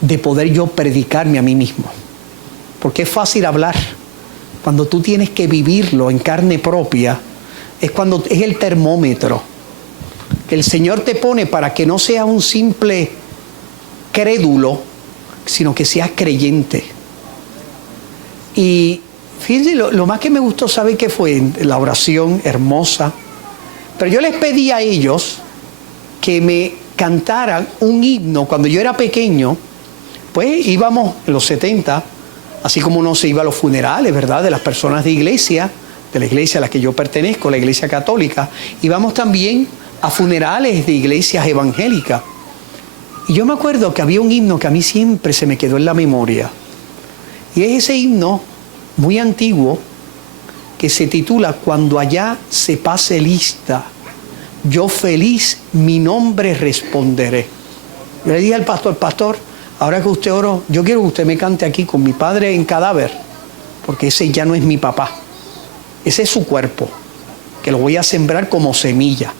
de poder yo predicarme a mí mismo, porque es fácil hablar. Cuando tú tienes que vivirlo en carne propia, es cuando es el termómetro que el Señor te pone para que no seas un simple crédulo, sino que seas creyente. Y fíjense, lo más que me gustó, ¿sabe qué fue? La oración hermosa. Pero yo les pedí a ellos que me cantaran un himno. Cuando yo era pequeño, pues íbamos en los 70, así como uno se iba a los funerales, ¿verdad?, de las personas de iglesia, de la iglesia a la que yo pertenezco, la iglesia católica, íbamos también a funerales de iglesias evangélicas. Y yo me acuerdo que había un himno que a mí siempre se me quedó en la memoria. Y es ese himno muy antiguo que se titula Cuando allá se pase lista, yo feliz mi nombre responderé. Yo le dije al pastor, ahora que usted oró, yo quiero que usted me cante aquí con mi padre en cadáver, porque ese ya no es mi papá, ese es su cuerpo, que lo voy a sembrar como semilla,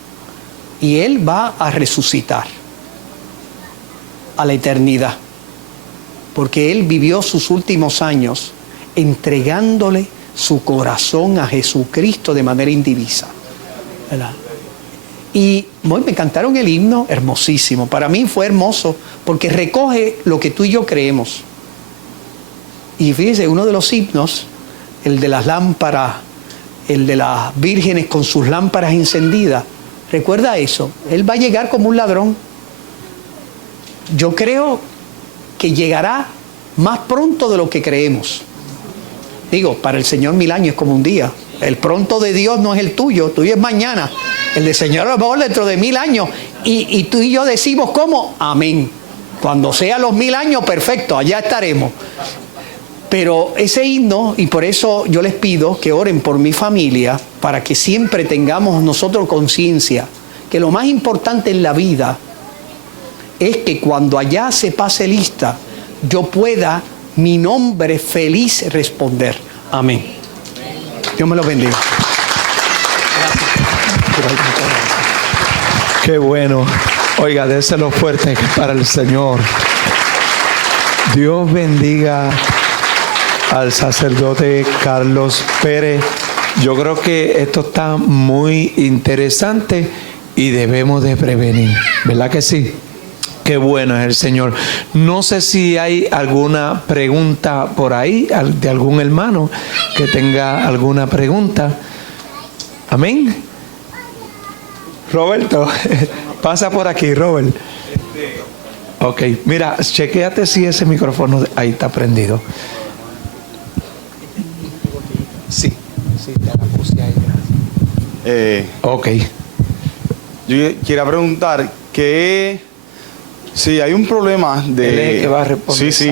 y él va a resucitar a la eternidad, porque él vivió sus últimos años entregándole su corazón a Jesucristo de manera indivisa, ¿verdad? Y me cantaron el himno hermosísimo. Para mí fue hermoso porque recoge lo que tú y yo creemos. Y fíjense, uno de los himnos, el de las lámparas el de las vírgenes con sus lámparas encendidas. Recuerda eso. Él va a llegar como un ladrón. Yo creo que llegará más pronto de lo que creemos. Digo, para el Señor 1000 años es como un día. El pronto de Dios no es el tuyo es mañana. El del Señor a lo mejor dentro de 1000 años. Y tú y yo decimos ¿cómo? Amén. Cuando sea los 1000 años, perfecto, allá estaremos. Pero ese himno, y por eso yo les pido que oren por mi familia, para que siempre tengamos nosotros conciencia que lo más importante en la vida es que cuando allá se pase lista, yo pueda mi nombre feliz responder. Amén. Dios me lo bendiga. Qué bueno. Oiga, déselo fuerte para el Señor. Dios bendiga al sacerdote Carlos Pérez. Yo creo que esto está muy interesante y debemos de prevenir. ¿Verdad que sí? Qué bueno es el Señor. No sé si hay alguna pregunta por ahí de algún hermano que tenga alguna pregunta. Amén. Roberto, pasa por aquí, Robert. Ok, mira, chequéate si ese micrófono ahí está prendido. Sí, te la puse ahí. Ok. Yo quiero preguntar que si hay un problema de... Él es el que va a responder. Sí.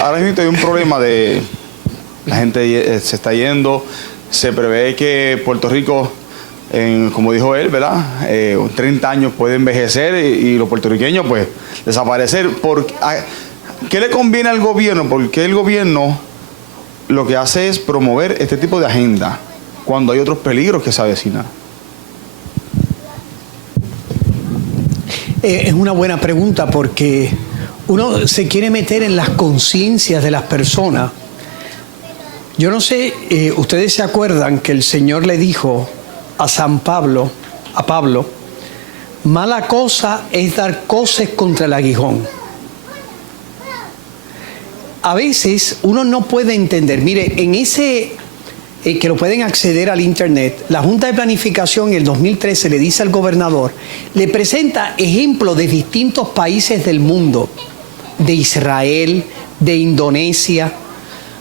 Ahora mismo hay un problema de... La gente se está yendo. Se prevé que Puerto Rico, como dijo él, ¿verdad? 30 años puede envejecer y los puertorriqueños pues desaparecer. ¿Qué le conviene al gobierno? Porque el gobierno lo que hace es promover este tipo de agenda cuando hay otros peligros que se avecinan. Es una buena pregunta porque uno se quiere meter en las conciencias de las personas. Yo no sé, ustedes se acuerdan que el Señor le dijo a Pablo, mala cosa es dar coces contra el aguijón. A veces uno no puede entender, mire, en ese, que lo pueden acceder al internet, la Junta de Planificación en el 2013 le dice al gobernador, le presenta ejemplos de distintos países del mundo, de Israel, de Indonesia,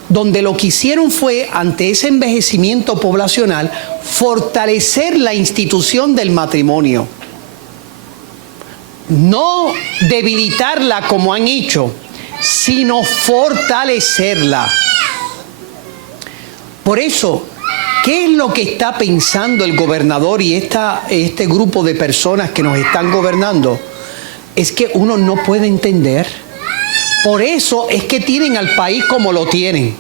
donde lo que hicieron fue, ante ese envejecimiento poblacional, fortalecer la institución del matrimonio. No debilitarla como han hecho, sino fortalecerla. Por eso, ¿qué es lo que está pensando el gobernador y este grupo de personas que nos están gobernando? Es que uno no puede entender. Por eso es que tienen al país como lo tienen.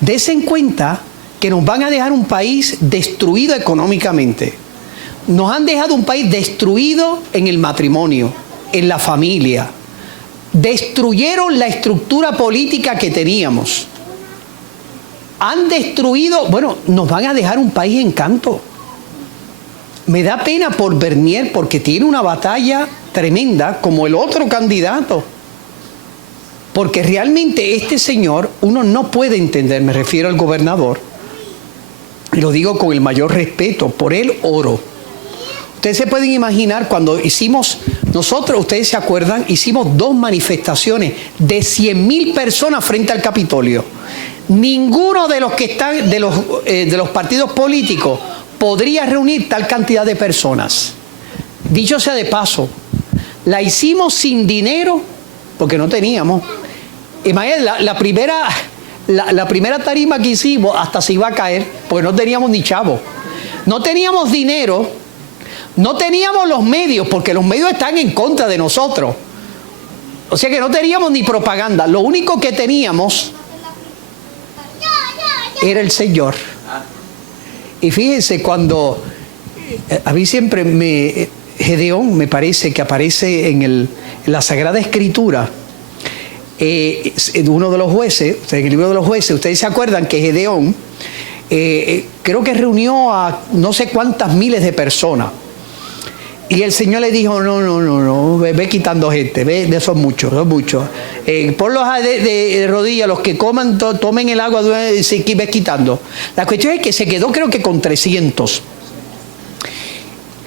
Dense en cuenta que nos van a dejar un país destruido económicamente. Nos han dejado un país destruido en el matrimonio, en la familia. Destruyeron la estructura política que teníamos. Han destruido, nos van a dejar un país en canto. Me da pena por Bernier porque tiene una batalla tremenda como el otro candidato. Porque realmente este señor, uno no puede entender, me refiero al gobernador, y lo digo con el mayor respeto, por él oro. Ustedes se pueden imaginar cuando hicimos, nosotros, ustedes se acuerdan, hicimos 2 manifestaciones de 100,000 personas frente al Capitolio. Ninguno de los que están, de los partidos políticos podría reunir tal cantidad de personas. Dicho sea de paso, la hicimos sin dinero porque no teníamos. Imagínate, la primera tarima que hicimos hasta se iba a caer porque no teníamos ni chavo. No teníamos dinero, no teníamos los medios porque los medios están en contra de nosotros. O sea que no teníamos ni propaganda. Lo único que teníamos era el Señor. Y fíjense, cuando a mí siempre Gedeón me parece que aparece en la Sagrada Escritura, uno de los jueces, en el libro de los jueces, ustedes se acuerdan que Gedeón creo que reunió a no sé cuántas miles de personas. Y el Señor le dijo, no, ve quitando gente, ve, de esos muchos, ponlos de rodillas, los que coman, tomen el agua, ve quitando. La cuestión es que se quedó creo que con 300.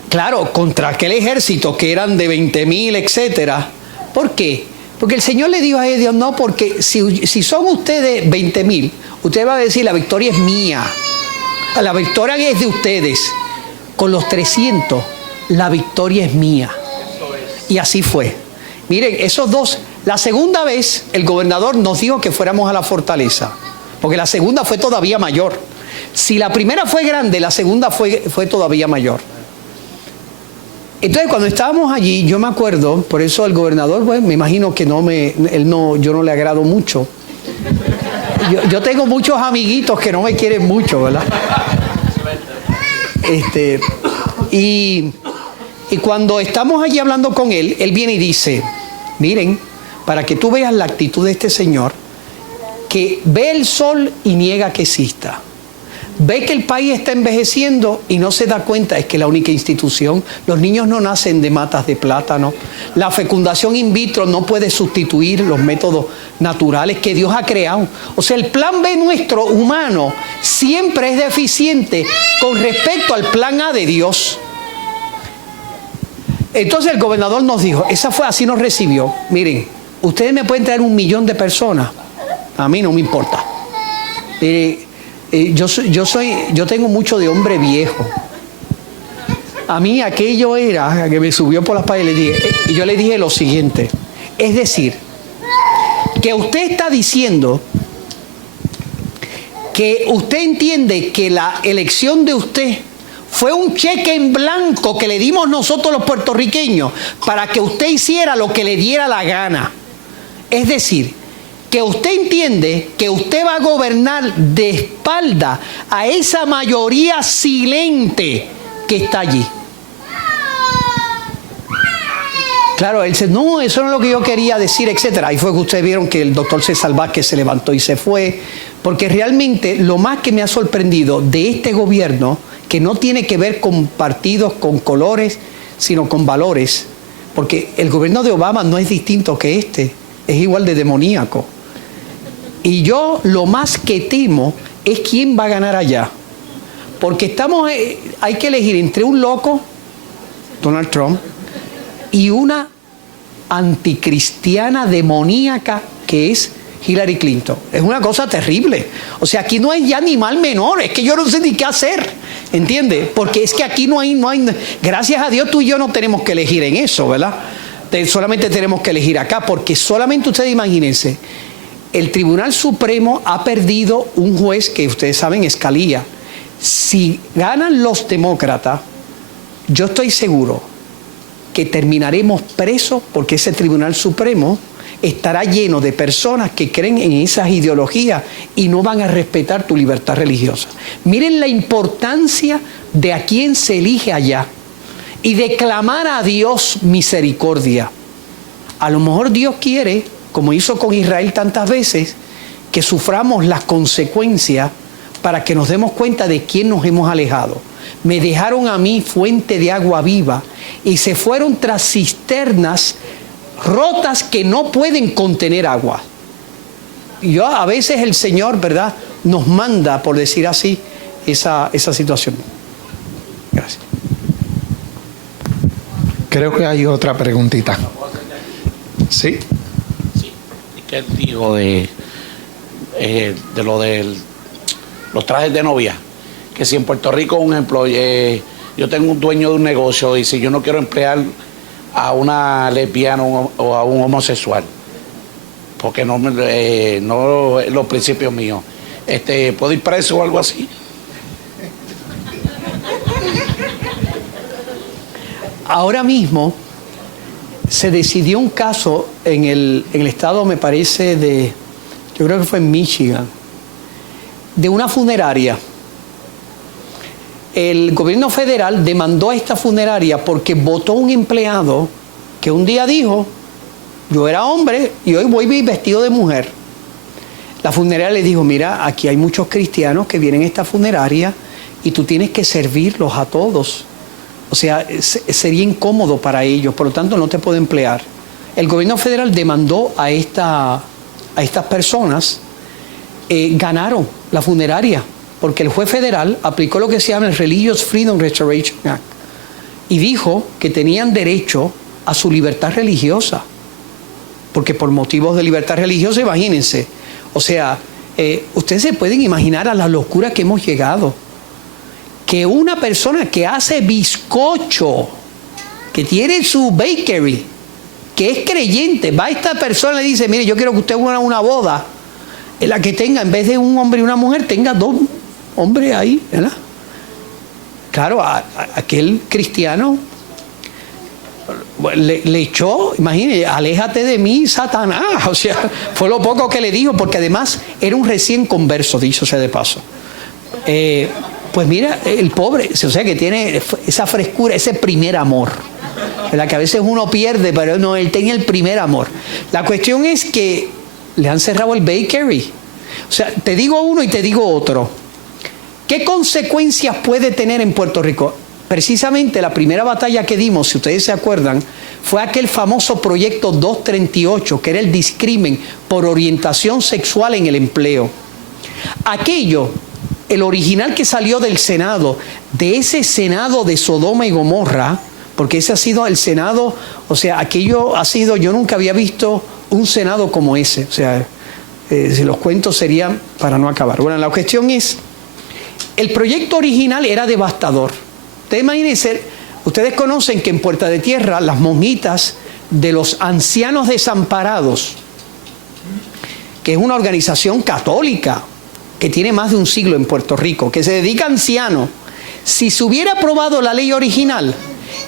Claro, contra aquel ejército que eran de 20,000, etcétera. ¿Por qué? Porque el Señor le dijo a ellos, no, porque si son ustedes 20,000, usted va a decir, la victoria es mía, la victoria es de ustedes. Con los 300, la victoria es mía. Y así fue. Miren, esos dos, la segunda vez el gobernador nos dijo que fuéramos a la fortaleza, porque la segunda fue todavía mayor. Si la primera fue grande, la segunda fue todavía mayor. Entonces, cuando estábamos allí, yo me acuerdo, por eso el gobernador, pues, me imagino que yo no le agrado mucho. Yo tengo muchos amiguitos que no me quieren mucho, ¿verdad? Y cuando estamos allí hablando con él, él viene y dice, miren, para que tú veas la actitud de este señor, que ve el sol y niega que exista. Ve que el país está envejeciendo y no se da cuenta, es que la única institución, los niños no nacen de matas de plátano, la fecundación in vitro no puede sustituir los métodos naturales que Dios ha creado. O sea, el plan B nuestro humano siempre es deficiente con respecto al plan A de Dios. Entonces el gobernador nos dijo, así nos recibió, miren, ustedes me pueden traer 1,000,000 de personas, a mí no me importa. Yo tengo mucho de hombre viejo. A mí aquello era que me subió por las paredes y yo le dije lo siguiente. Es decir, que usted está diciendo que usted entiende que la elección de usted fue un cheque en blanco que le dimos nosotros los puertorriqueños para que usted hiciera lo que le diera la gana. Es decir, que usted entiende que usted va a gobernar de espalda a esa mayoría silente que está allí. Claro, él dice, no, eso no es lo que yo quería decir, etcétera. Ahí fue que ustedes vieron que el doctor César Vázquez se levantó y se fue, porque realmente lo más que me ha sorprendido de este gobierno, que no tiene que ver con partidos, con colores, sino con valores, porque el gobierno de Obama no es distinto que este, es igual de demoníaco. Y yo lo más que temo es quién va a ganar allá. Porque hay que elegir entre un loco, Donald Trump, y una anticristiana demoníaca que es Hillary Clinton. Es una cosa terrible. O sea, aquí no hay ya ni mal menor. Es que yo no sé ni qué hacer. ¿Entiendes? Porque es que aquí no hay... Gracias a Dios tú y yo no tenemos que elegir en eso, ¿verdad? Solamente tenemos que elegir acá. Porque solamente ustedes imagínense... El Tribunal Supremo ha perdido un juez que ustedes saben, Scalia. Si ganan los demócratas, yo estoy seguro que terminaremos presos porque ese Tribunal Supremo estará lleno de personas que creen en esas ideologías y no van a respetar tu libertad religiosa. Miren la importancia de a quién se elige allá y de clamar a Dios misericordia. A lo mejor Dios quiere, como hizo con Israel tantas veces, que suframos las consecuencias para que nos demos cuenta de quién nos hemos alejado. Me dejaron a mí fuente de agua viva y se fueron tras cisternas rotas que no pueden contener agua. Y a veces el Señor, ¿verdad?, nos manda, por decir así, esa situación. Gracias. Creo que hay otra preguntita. ¿Sí? Que él dijo de lo de los trajes de novia, que si en Puerto Rico, un ejemplo, yo tengo un dueño de un negocio y si yo no quiero emplear a una lesbiana o a un homosexual, porque no los principios míos, ¿puedo ir preso o algo así? Ahora mismo se decidió un caso en el estado, me parece, yo creo que fue en Michigan, de una funeraria. El gobierno federal demandó a esta funeraria porque votó un empleado que un día dijo, yo era hombre y hoy voy vestido de mujer. La funeraria le dijo, mira, aquí hay muchos cristianos que vienen a esta funeraria y tú tienes que servirlos a todos. o sea, sería incómodo para ellos, por lo tanto no te puedo emplear. El gobierno federal demandó a estas personas, ganaron la funeraria, porque el juez federal aplicó lo que se llama el Religious Freedom Restoration Act y dijo que tenían derecho a su libertad religiosa, porque por motivos de libertad religiosa, imagínense, o sea, ustedes se pueden imaginar a la locura que hemos llegado, que una persona que hace bizcocho, que tiene su bakery, que es creyente, va a esta persona y le dice, mire, yo quiero que usted haga una boda en la que tenga, en vez de un hombre y una mujer, tenga dos hombres ahí, ¿verdad? Claro, aquel cristiano le echó, imagínate, aléjate de mí, Satanás. O sea, fue lo poco que le dijo, porque además era un recién converso, dicho sea de paso. Pues mira, el pobre, o sea, que tiene esa frescura, ese primer amor, ¿verdad? Que a veces uno pierde, pero no, él tenía el primer amor. La cuestión es que le han cerrado el bakery. O sea, te digo uno y te digo otro. ¿Qué consecuencias puede tener en Puerto Rico? Precisamente la primera batalla que dimos, si ustedes se acuerdan, fue aquel famoso proyecto 238, que era el discrimen por orientación sexual en el empleo. Aquello, el original que salió del Senado, de ese Senado de Sodoma y Gomorra, porque ese ha sido el Senado, o sea, aquello ha sido, yo nunca había visto un Senado como ese, o sea, si los cuentos serían para no acabar. Bueno, la cuestión es, el proyecto original era devastador. Ustedes imagínense, ustedes conocen que en Puerta de Tierra las monjitas de los ancianos desamparados, que es una organización católica que tiene más de un siglo en Puerto Rico, que se dedica a ancianos, si se hubiera aprobado la ley original,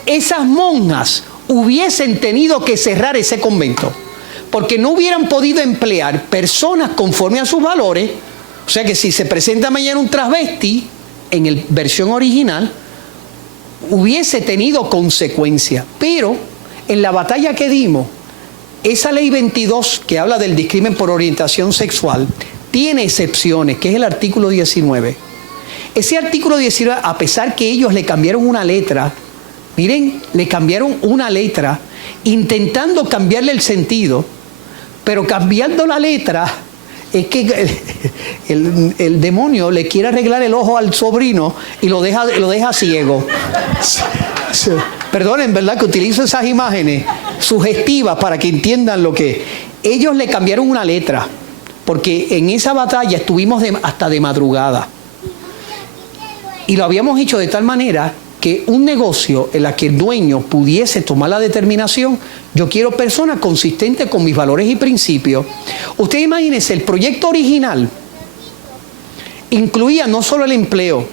esas monjas hubiesen tenido que cerrar ese convento, porque no hubieran podido emplear personas conforme a sus valores. O sea que si se presenta mañana un travesti en la versión original, hubiese tenido consecuencias. Pero en la batalla que dimos, esa ley 22 que habla del discrimen por orientación sexual tiene excepciones, que es el artículo 19. Ese artículo 19, a pesar que ellos le cambiaron una letra, miren, le cambiaron una letra intentando cambiarle el sentido, pero cambiando la letra es que el demonio le quiere arreglar el ojo al sobrino y lo deja ciego. Perdonen, ¿verdad? Que utilizo esas imágenes sugestivas para que entiendan lo que... Ellos le cambiaron una letra, porque en esa batalla estuvimos hasta de madrugada. Y lo habíamos hecho de tal manera que un negocio en la que el dueño pudiese tomar la determinación, yo quiero personas consistentes con mis valores y principios. Ustedes imagínense, el proyecto original incluía no solo el empleo.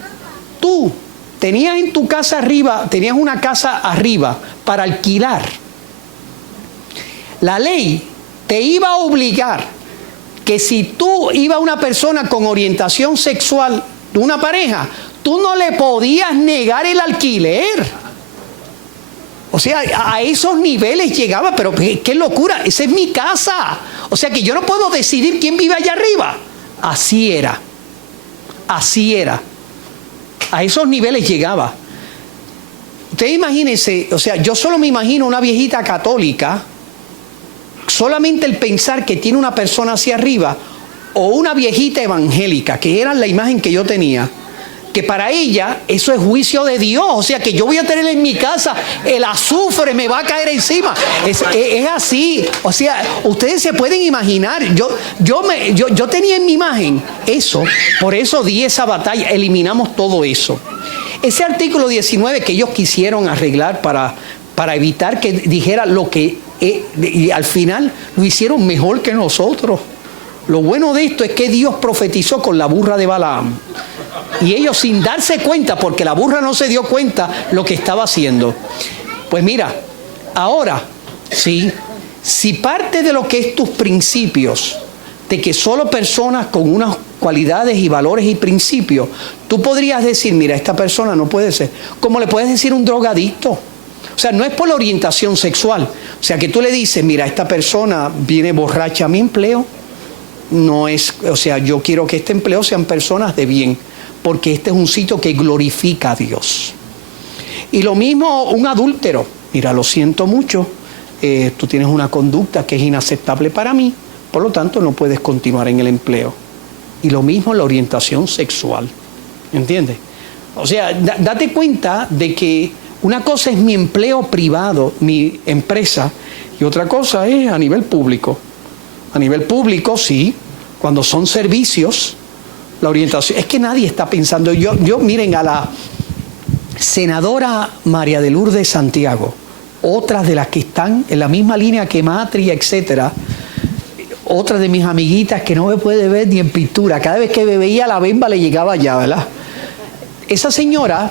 Tú tenías en tu casa arriba, tenías una casa arriba para alquilar. La ley te iba a obligar que si tú ibas a una persona con orientación sexual de una pareja, tú no le podías negar el alquiler. O sea, a esos niveles llegaba, pero qué locura, esa es mi casa. O sea que yo no puedo decidir quién vive allá arriba. Así era. Así era. A esos niveles llegaba. Ustedes imagínense, o sea, yo solo me imagino una viejita católica, solamente el pensar que tiene una persona hacia arriba, o una viejita evangélica, que era la imagen que yo tenía, que para ella eso es juicio de Dios. O sea que yo voy a tener en mi casa el azufre, me va a caer encima. Es así. O sea, ustedes se pueden imaginar, yo tenía en mi imagen eso, por eso di esa batalla, eliminamos todo eso. Ese artículo 19 que ellos quisieron arreglar para evitar que dijera lo que, y al final lo hicieron mejor que nosotros. Lo bueno de esto es que Dios profetizó con la burra de Balaam. Y ellos sin darse cuenta, porque la burra no se dio cuenta lo que estaba haciendo. Pues mira, ahora, sí, si parte de lo que es tus principios, de que solo personas con unas cualidades y valores y principios, tú podrías decir, mira, esta persona no puede ser, como le puedes decir un drogadicto. O sea, no es por la orientación sexual. O sea, que tú le dices, mira, esta persona viene borracha a mi empleo. No es, o sea, yo quiero que este empleo sean personas de bien, porque este es un sitio que glorifica a Dios. Y lo mismo un adúltero. Mira, lo siento mucho, tú tienes una conducta que es inaceptable para mí, por lo tanto no puedes continuar en el empleo. Y lo mismo la orientación sexual, ¿entiendes? O sea, date cuenta de que una cosa es mi empleo privado, mi empresa, y otra cosa es a nivel público. A nivel público, sí, cuando son servicios, la orientación, es que nadie está pensando, yo miren, a la senadora María de Lourdes Santiago, otras de las que están en la misma línea que Matria, etcétera, otra de mis amiguitas que no me puede ver ni en pintura, cada vez que me veía la bemba le llegaba allá, ¿verdad? Esa señora,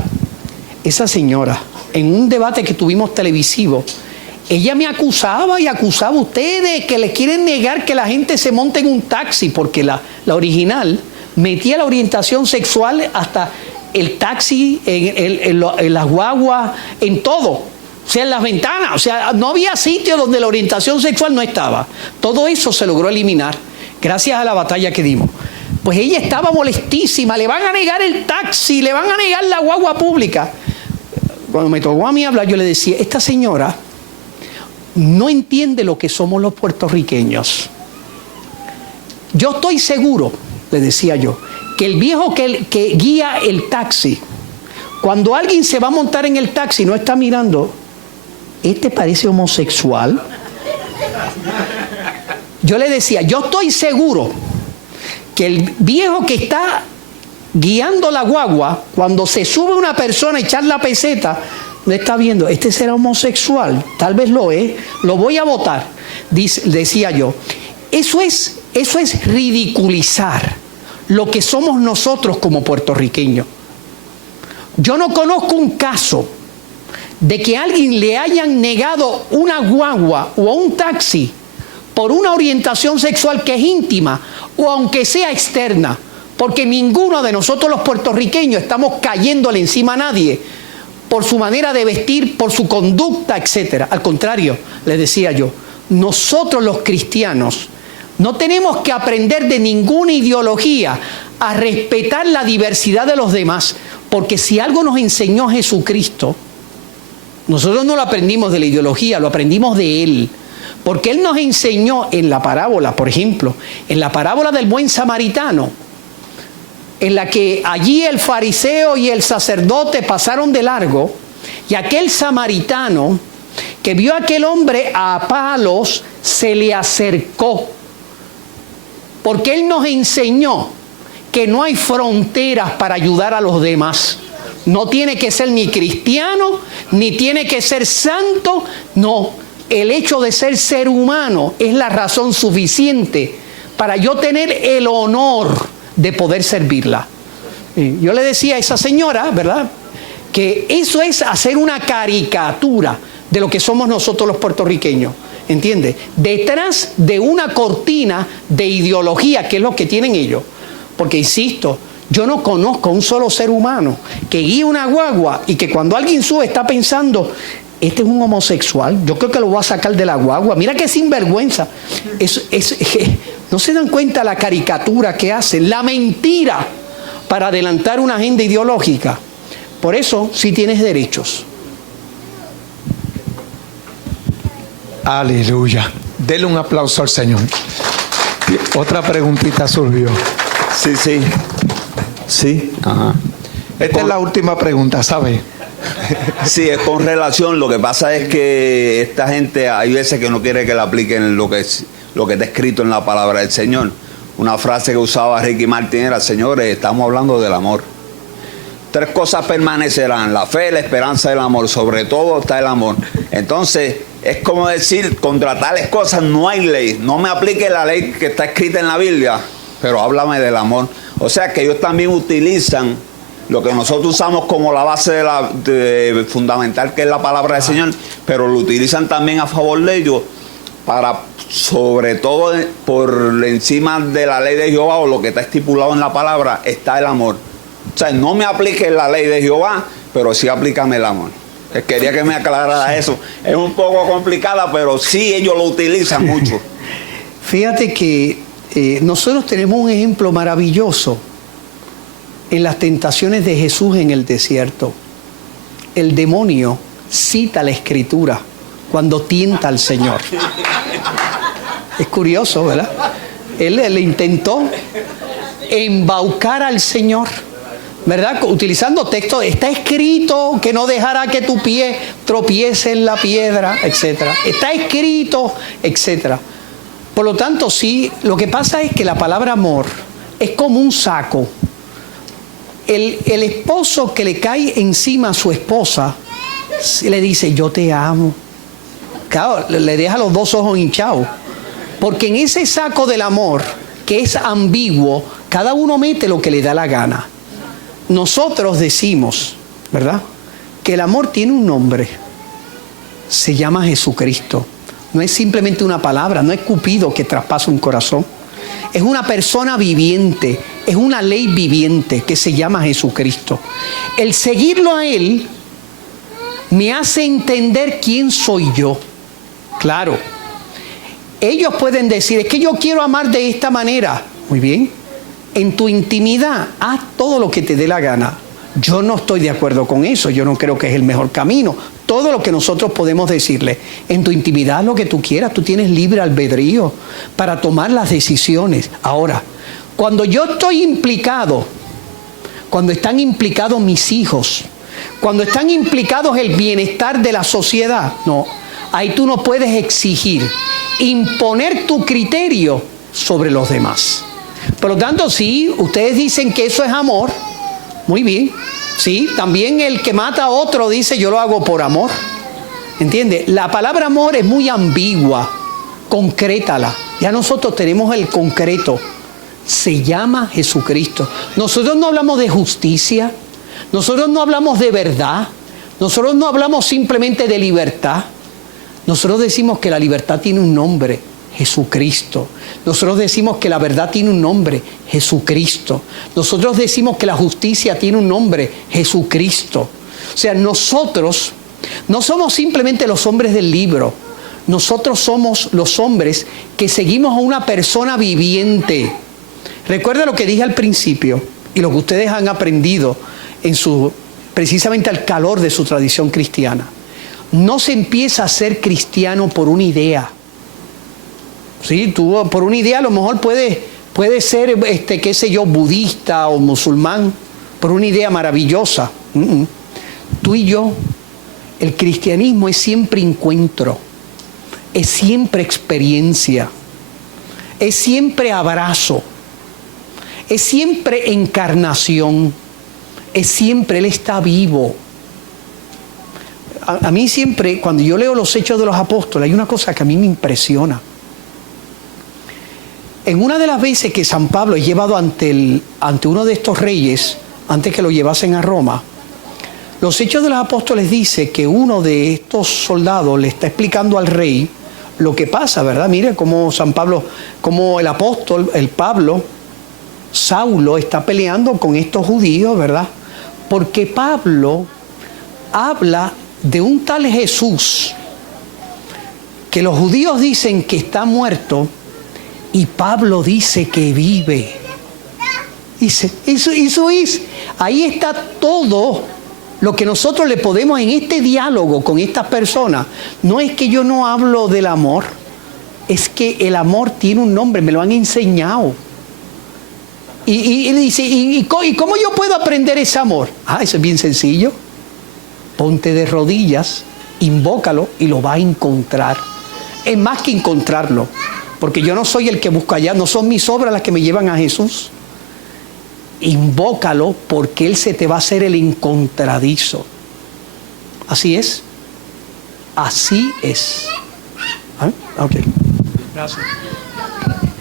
en un debate que tuvimos televisivo, ella me acusaba y acusaba a ustedes que le quieren negar que la gente se monte en un taxi, porque la original metía la orientación sexual hasta el taxi, en las guaguas, en todo. O sea, en las ventanas. O sea, no había sitio donde la orientación sexual no estaba. Todo eso se logró eliminar gracias a la batalla que dimos. Pues ella estaba molestísima. Le van a negar el taxi, le van a negar la guagua pública. Cuando me tocó a mí hablar, yo le decía, esta señora no entiende lo que somos los puertorriqueños. Yo estoy seguro, le decía yo, que el viejo que guía el taxi, cuando alguien se va a montar en el taxi, no está mirando, ¿este parece homosexual? Yo le decía, yo estoy seguro que el viejo que está guiando la guagua, cuando se sube una persona a echar la peseta, no está viendo, este será homosexual, tal vez lo es, lo voy a votar. Decía yo, eso es ridiculizar lo que somos nosotros como puertorriqueños. Yo no conozco un caso de que a alguien le hayan negado una guagua o un taxi por una orientación sexual que es íntima o aunque sea externa, porque ninguno de nosotros los puertorriqueños estamos cayéndole encima a nadie por su manera de vestir, por su conducta, etcétera. Al contrario, les decía yo, nosotros los cristianos no tenemos que aprender de ninguna ideología a respetar la diversidad de los demás, porque si algo nos enseñó Jesucristo, nosotros no lo aprendimos de la ideología, lo aprendimos de Él. Porque Él nos enseñó en la parábola, por ejemplo, en la parábola del buen samaritano, en la que allí el fariseo y el sacerdote pasaron de largo, y aquel samaritano que vio a aquel hombre a palos se le acercó, porque Él nos enseñó que no hay fronteras para ayudar a los demás. No tiene que ser ni cristiano, ni tiene que ser santo, no. El hecho de ser humano es la razón suficiente para yo tener el honor de poder servirla. Yo le decía a esa señora, ¿verdad?, que eso es hacer una caricatura de lo que somos nosotros los puertorriqueños, ¿entiendes? Detrás de una cortina de ideología, que es lo que tienen ellos. Porque, insisto, yo no conozco un solo ser humano que guíe una guagua y que cuando alguien sube está pensando, este es un homosexual, yo creo que lo voy a sacar de la guagua, mira qué sinvergüenza. No se dan cuenta la caricatura que hacen, la mentira para adelantar una agenda ideológica. Por eso sí tienes derechos. Aleluya. Dele un aplauso al Señor. Otra preguntita surgió. Sí. Ajá. Esta es la última pregunta, ¿sabe? Sí, es con relación. Lo que pasa es que esta gente hay veces que no quiere que le apliquen lo que está escrito en la palabra del Señor. Una frase que usaba Ricky Martin era: señores, estamos hablando del amor. 3 cosas permanecerán: la fe, la esperanza y el amor. Sobre todo está el amor. Entonces, es como decir, contra tales cosas no hay ley. No me aplique la ley que está escrita en la Biblia, pero háblame del amor. O sea que ellos también utilizan lo que nosotros usamos como la base de fundamental, que es la palabra del Señor, pero lo utilizan también a favor de ellos, para, sobre todo por encima de la ley de Jehová o lo que está estipulado en la palabra, está el amor. O sea, no me aplique la ley de Jehová, pero sí aplícame el amor. Quería que me aclarara eso. Es un poco complicada, pero sí ellos lo utilizan mucho. Fíjate que nosotros tenemos un ejemplo maravilloso en las tentaciones de Jesús en el desierto. el demonio cita la Escritura cuando tienta al Señor. Es curioso, ¿verdad? Él le intentó embaucar al Señor, ¿verdad? Utilizando texto, está escrito que no dejará que tu pie tropiece en la piedra, etc. Está escrito, etc. Por lo tanto, sí, lo que pasa es que la palabra amor es como un saco. El esposo que le cae encima a su esposa le dice, yo te amo. Claro, le deja los dos ojos hinchados. Porque en ese saco del amor, que es ambiguo, cada uno mete lo que le da la gana. Nosotros decimos, ¿verdad?, que el amor tiene un nombre. Se llama Jesucristo. No es simplemente una palabra, no es Cupido que traspasa un corazón. Es una persona viviente, es una ley viviente que se llama Jesucristo. El seguirlo a Él me hace entender quién soy yo. Claro, ellos pueden decir, es que yo quiero amar de esta manera. Muy bien, en tu intimidad, haz todo lo que te dé la gana. Yo no estoy de acuerdo con eso, yo no creo que es el mejor camino. Todo lo que nosotros podemos decirle, en tu intimidad lo que tú quieras, tú tienes libre albedrío para tomar las decisiones. Ahora, cuando yo estoy implicado, cuando están implicados mis hijos, cuando están implicados el bienestar de la sociedad, no, ahí tú no puedes exigir, imponer tu criterio sobre los demás. Por lo tanto, sí, ustedes dicen que eso es amor, muy bien. Sí, también el que mata a otro dice yo lo hago por amor. ¿Entiende? La palabra amor es muy ambigua. Concrétala. Ya nosotros tenemos el concreto. Se llama Jesucristo. Nosotros no hablamos de justicia. Nosotros no hablamos de verdad. Nosotros no hablamos simplemente de libertad. Nosotros decimos que la libertad tiene un nombre. Jesucristo. Nosotros decimos que la verdad tiene un nombre, Jesucristo. Nosotros decimos que la justicia tiene un nombre, Jesucristo. O sea, nosotros no somos simplemente los hombres del libro. Nosotros somos los hombres que seguimos a una persona viviente. Recuerda lo que dije al principio y lo que ustedes han aprendido en precisamente al calor de su tradición cristiana. No se empieza a ser cristiano por una idea. Sí, tú por una idea a lo mejor puede ser, qué sé yo, budista o musulmán, por una idea maravillosa. Tú y yo, el cristianismo es siempre encuentro, es siempre experiencia, es siempre abrazo, es siempre encarnación, es siempre, Él está vivo. A mí siempre, cuando yo leo los Hechos de los Apóstoles, hay una cosa que a mí me impresiona. En una de las veces que San Pablo es llevado ante uno de estos reyes, antes que lo llevasen a Roma, los Hechos de los Apóstoles dice que uno de estos soldados le está explicando al rey lo que pasa, ¿verdad? Mire cómo San Pablo, cómo el apóstol, el Pablo, Saulo está peleando con estos judíos, ¿verdad? Porque Pablo habla de un tal Jesús que los judíos dicen que está muerto, y Pablo dice que vive. Dice, eso es. Ahí está todo lo que nosotros le podemos en este diálogo con estas personas. No es que yo no hablo del amor, es que el amor tiene un nombre, me lo han enseñado. Y él dice, ¿y cómo yo puedo aprender ese amor? Eso es bien sencillo. Ponte de rodillas, invócalo y lo va a encontrar. Es más que encontrarlo. Porque yo no soy el que busca allá, no son mis obras las que me llevan a Jesús. Invócalo porque Él se te va a hacer el encontradizo. Así es. Así es. Ok. Gracias.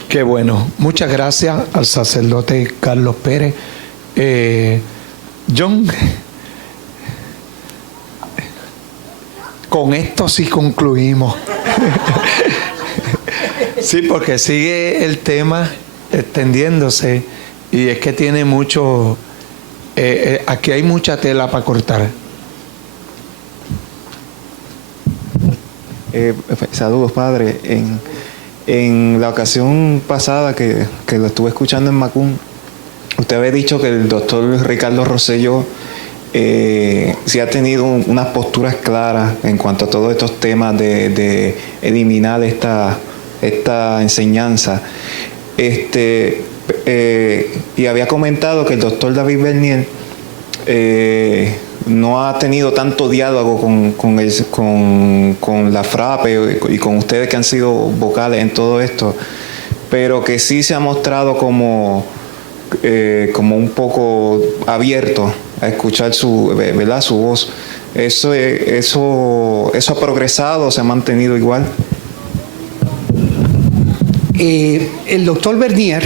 Qué bueno. Muchas gracias al sacerdote Carlos Pérez. John, con esto sí concluimos. Sí, porque sigue el tema extendiéndose y es que tiene mucho, aquí hay mucha tela para cortar. Saludos, padre. En la ocasión pasada que lo estuve escuchando en Macún, usted había dicho que el doctor Ricardo Rosselló si ha tenido unas posturas claras en cuanto a todos estos temas de eliminar esta enseñanza. Y había comentado que el doctor David Bernier no ha tenido tanto diálogo con la FRAPE y con ustedes que han sido vocales en todo esto, pero que sí se ha mostrado como un poco abierto a escuchar su voz. ¿Eso ha progresado o se ha mantenido igual? El doctor Bernier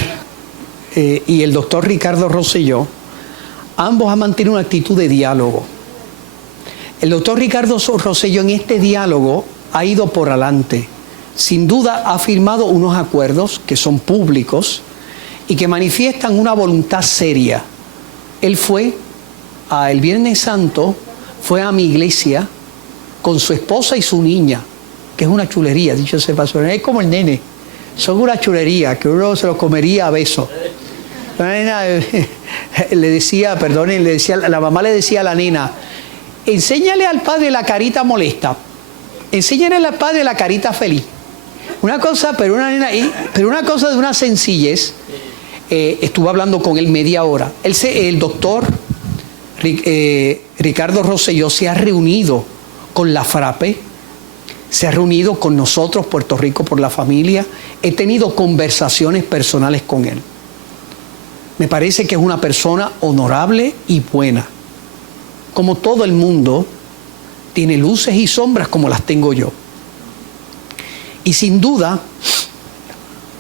y el doctor Ricardo Rosselló, ambos han mantenido una actitud de diálogo. El doctor Ricardo Rosselló en este diálogo ha ido por adelante. Sin duda ha firmado unos acuerdos que son públicos y que manifiestan una voluntad seria. Él fue el Viernes Santo, fue a mi iglesia con su esposa y su niña, que es una chulería, dicho sea paso. Es como el nene, son una chulería que uno se los comería a besos. La nena la mamá le decía a la nena: enséñale al padre la carita molesta, enséñale al padre la carita feliz. Una cosa, pero una cosa de una sencillez. Estuve hablando con él media hora. El doctor Ricardo Rosselló se ha reunido con la FRAPE, se ha reunido con nosotros, Puerto Rico por la Familia. He tenido conversaciones personales con él. Me parece que es una persona honorable y buena. Como todo el mundo, tiene luces y sombras como las tengo yo. Y sin duda,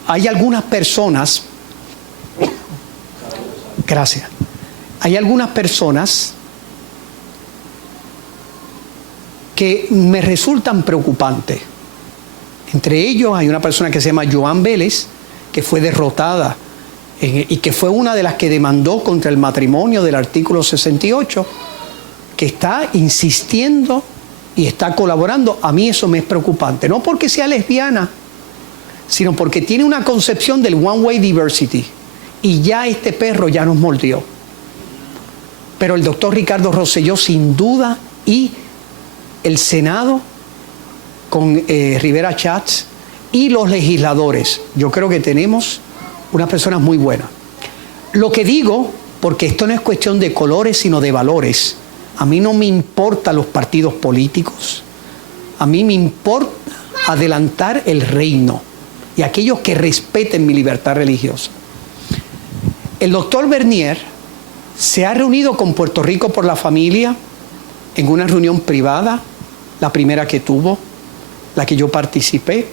hay algunas personas, gracias, hay algunas personas que me resultan preocupantes. Entre ellos hay una persona que se llama Joan Vélez, que fue derrotada y que fue una de las que demandó contra el matrimonio del artículo 68, que está insistiendo y está colaborando. A mí eso me es preocupante, no porque sea lesbiana, sino porque tiene una concepción del one way diversity, y ya este perro ya nos mordió. Pero el doctor Ricardo Rosselló, sin duda, y el Senado con Rivera Schatz y los legisladores, yo creo que tenemos unas personas muy buenas. Lo que digo, porque esto no es cuestión de colores, sino de valores. A mí no me importan los partidos políticos. A mí me importa adelantar el reino y aquellos que respeten mi libertad religiosa. El doctor Bernier se ha reunido con Puerto Rico por la Familia en una reunión privada, la primera que tuvo, la que yo participé,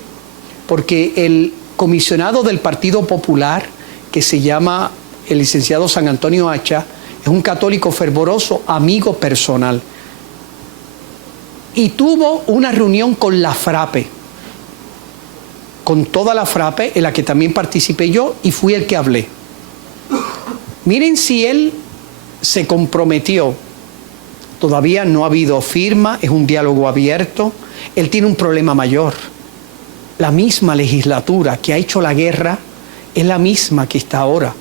porque el comisionado del Partido Popular, que se llama el licenciado San Antonio Hacha, es un católico fervoroso, amigo personal. Y tuvo una reunión con la FRAPE, con toda la FRAPE, en la que también participé yo y fui el que hablé. Miren si él se comprometió. Todavía no ha habido firma, es un diálogo abierto. Él tiene un problema mayor. La misma legislatura que ha hecho la guerra es la misma que está ahora.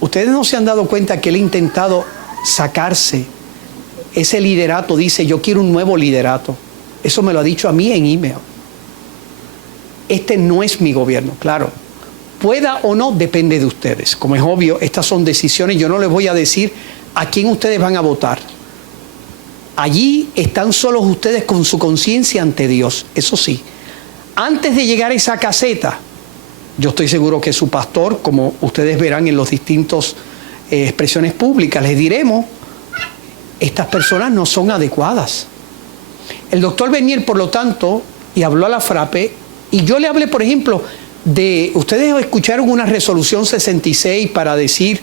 Ustedes no se han dado cuenta que él ha intentado sacarse ese liderato. Dice: yo quiero un nuevo liderato. Eso me lo ha dicho a mí en email. Este no es mi gobierno, claro. Pueda o no, depende de ustedes. Como es obvio, estas son decisiones. Yo no les voy a decir a quién ustedes van a votar. Allí están solos ustedes con su conciencia ante Dios. Eso sí, antes de llegar a esa caseta, yo estoy seguro que su pastor, como ustedes verán en los distintos expresiones públicas, les diremos: estas personas no son adecuadas. El doctor Bernier, por lo tanto, y habló a la FRAPE, y yo le hablé, por ejemplo, ustedes escucharon una resolución 66 para decir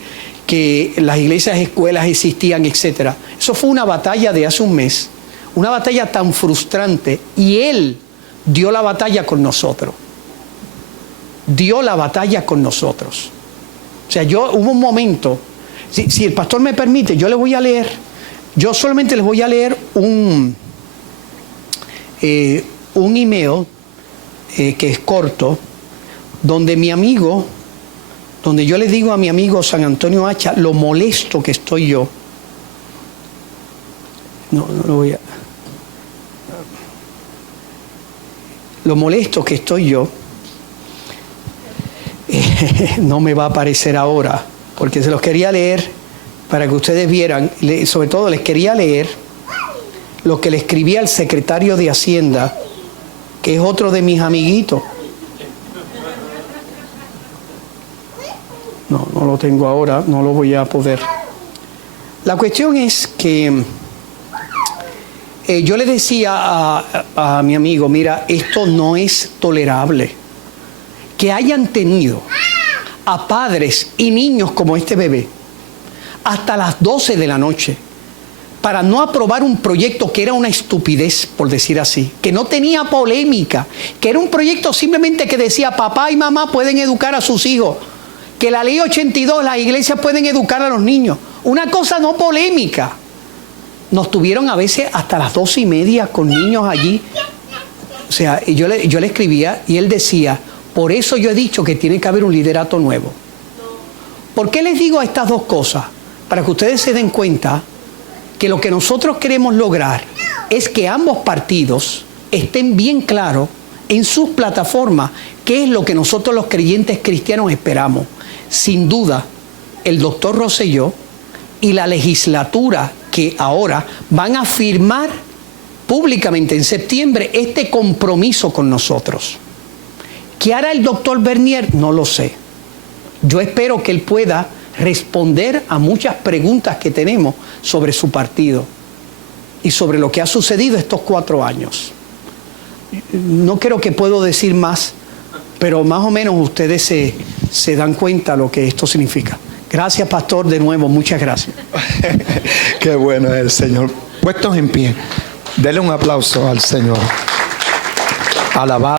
que las iglesias, escuelas existían, etc. Eso fue una batalla de hace un mes, una batalla tan frustrante, y él dio la batalla con nosotros. Dio la batalla con nosotros. O sea, hubo un momento, si el pastor me permite, yo solamente les voy a leer un email que es corto, donde yo le digo a mi amigo San Antonio Hacha lo molesto que estoy yo no lo voy a... Lo molesto que estoy yo, no me va a aparecer ahora, porque se los quería leer para que ustedes vieran, sobre todo les quería leer lo que le escribí al secretario de Hacienda, que es otro de mis amiguitos. No lo tengo ahora, no lo voy a poder. La cuestión es que yo le decía a mi amigo, mira, esto no es tolerable. Que hayan tenido a padres y niños como este bebé hasta las 12 de la noche para no aprobar un proyecto que era una estupidez, por decir así, que no tenía polémica, que era un proyecto simplemente que decía papá y mamá pueden educar a sus hijos, que la ley 82, las iglesias pueden educar a los niños, una cosa no polémica. Nos tuvieron a veces hasta las 12:30 con niños allí. O sea, yo le escribía y él decía, por eso yo he dicho que tiene que haber un liderato nuevo. ¿Por qué les digo estas dos cosas? Para que ustedes se den cuenta que lo que nosotros queremos lograr es que ambos partidos estén bien claros en sus plataformas qué es lo que nosotros los creyentes cristianos esperamos. Sin duda, el doctor Rosselló y la legislatura que ahora van a firmar públicamente en septiembre este compromiso con nosotros. ¿Qué hará el doctor Bernier? No lo sé. Yo espero que él pueda responder a muchas preguntas que tenemos sobre su partido y sobre lo que ha sucedido estos 4 años. No creo que puedo decir más, pero más o menos ustedes se dan cuenta lo que esto significa. Gracias, pastor, de nuevo, muchas gracias. Qué bueno es el Señor. Puestos en pie, denle un aplauso al Señor. Alabado.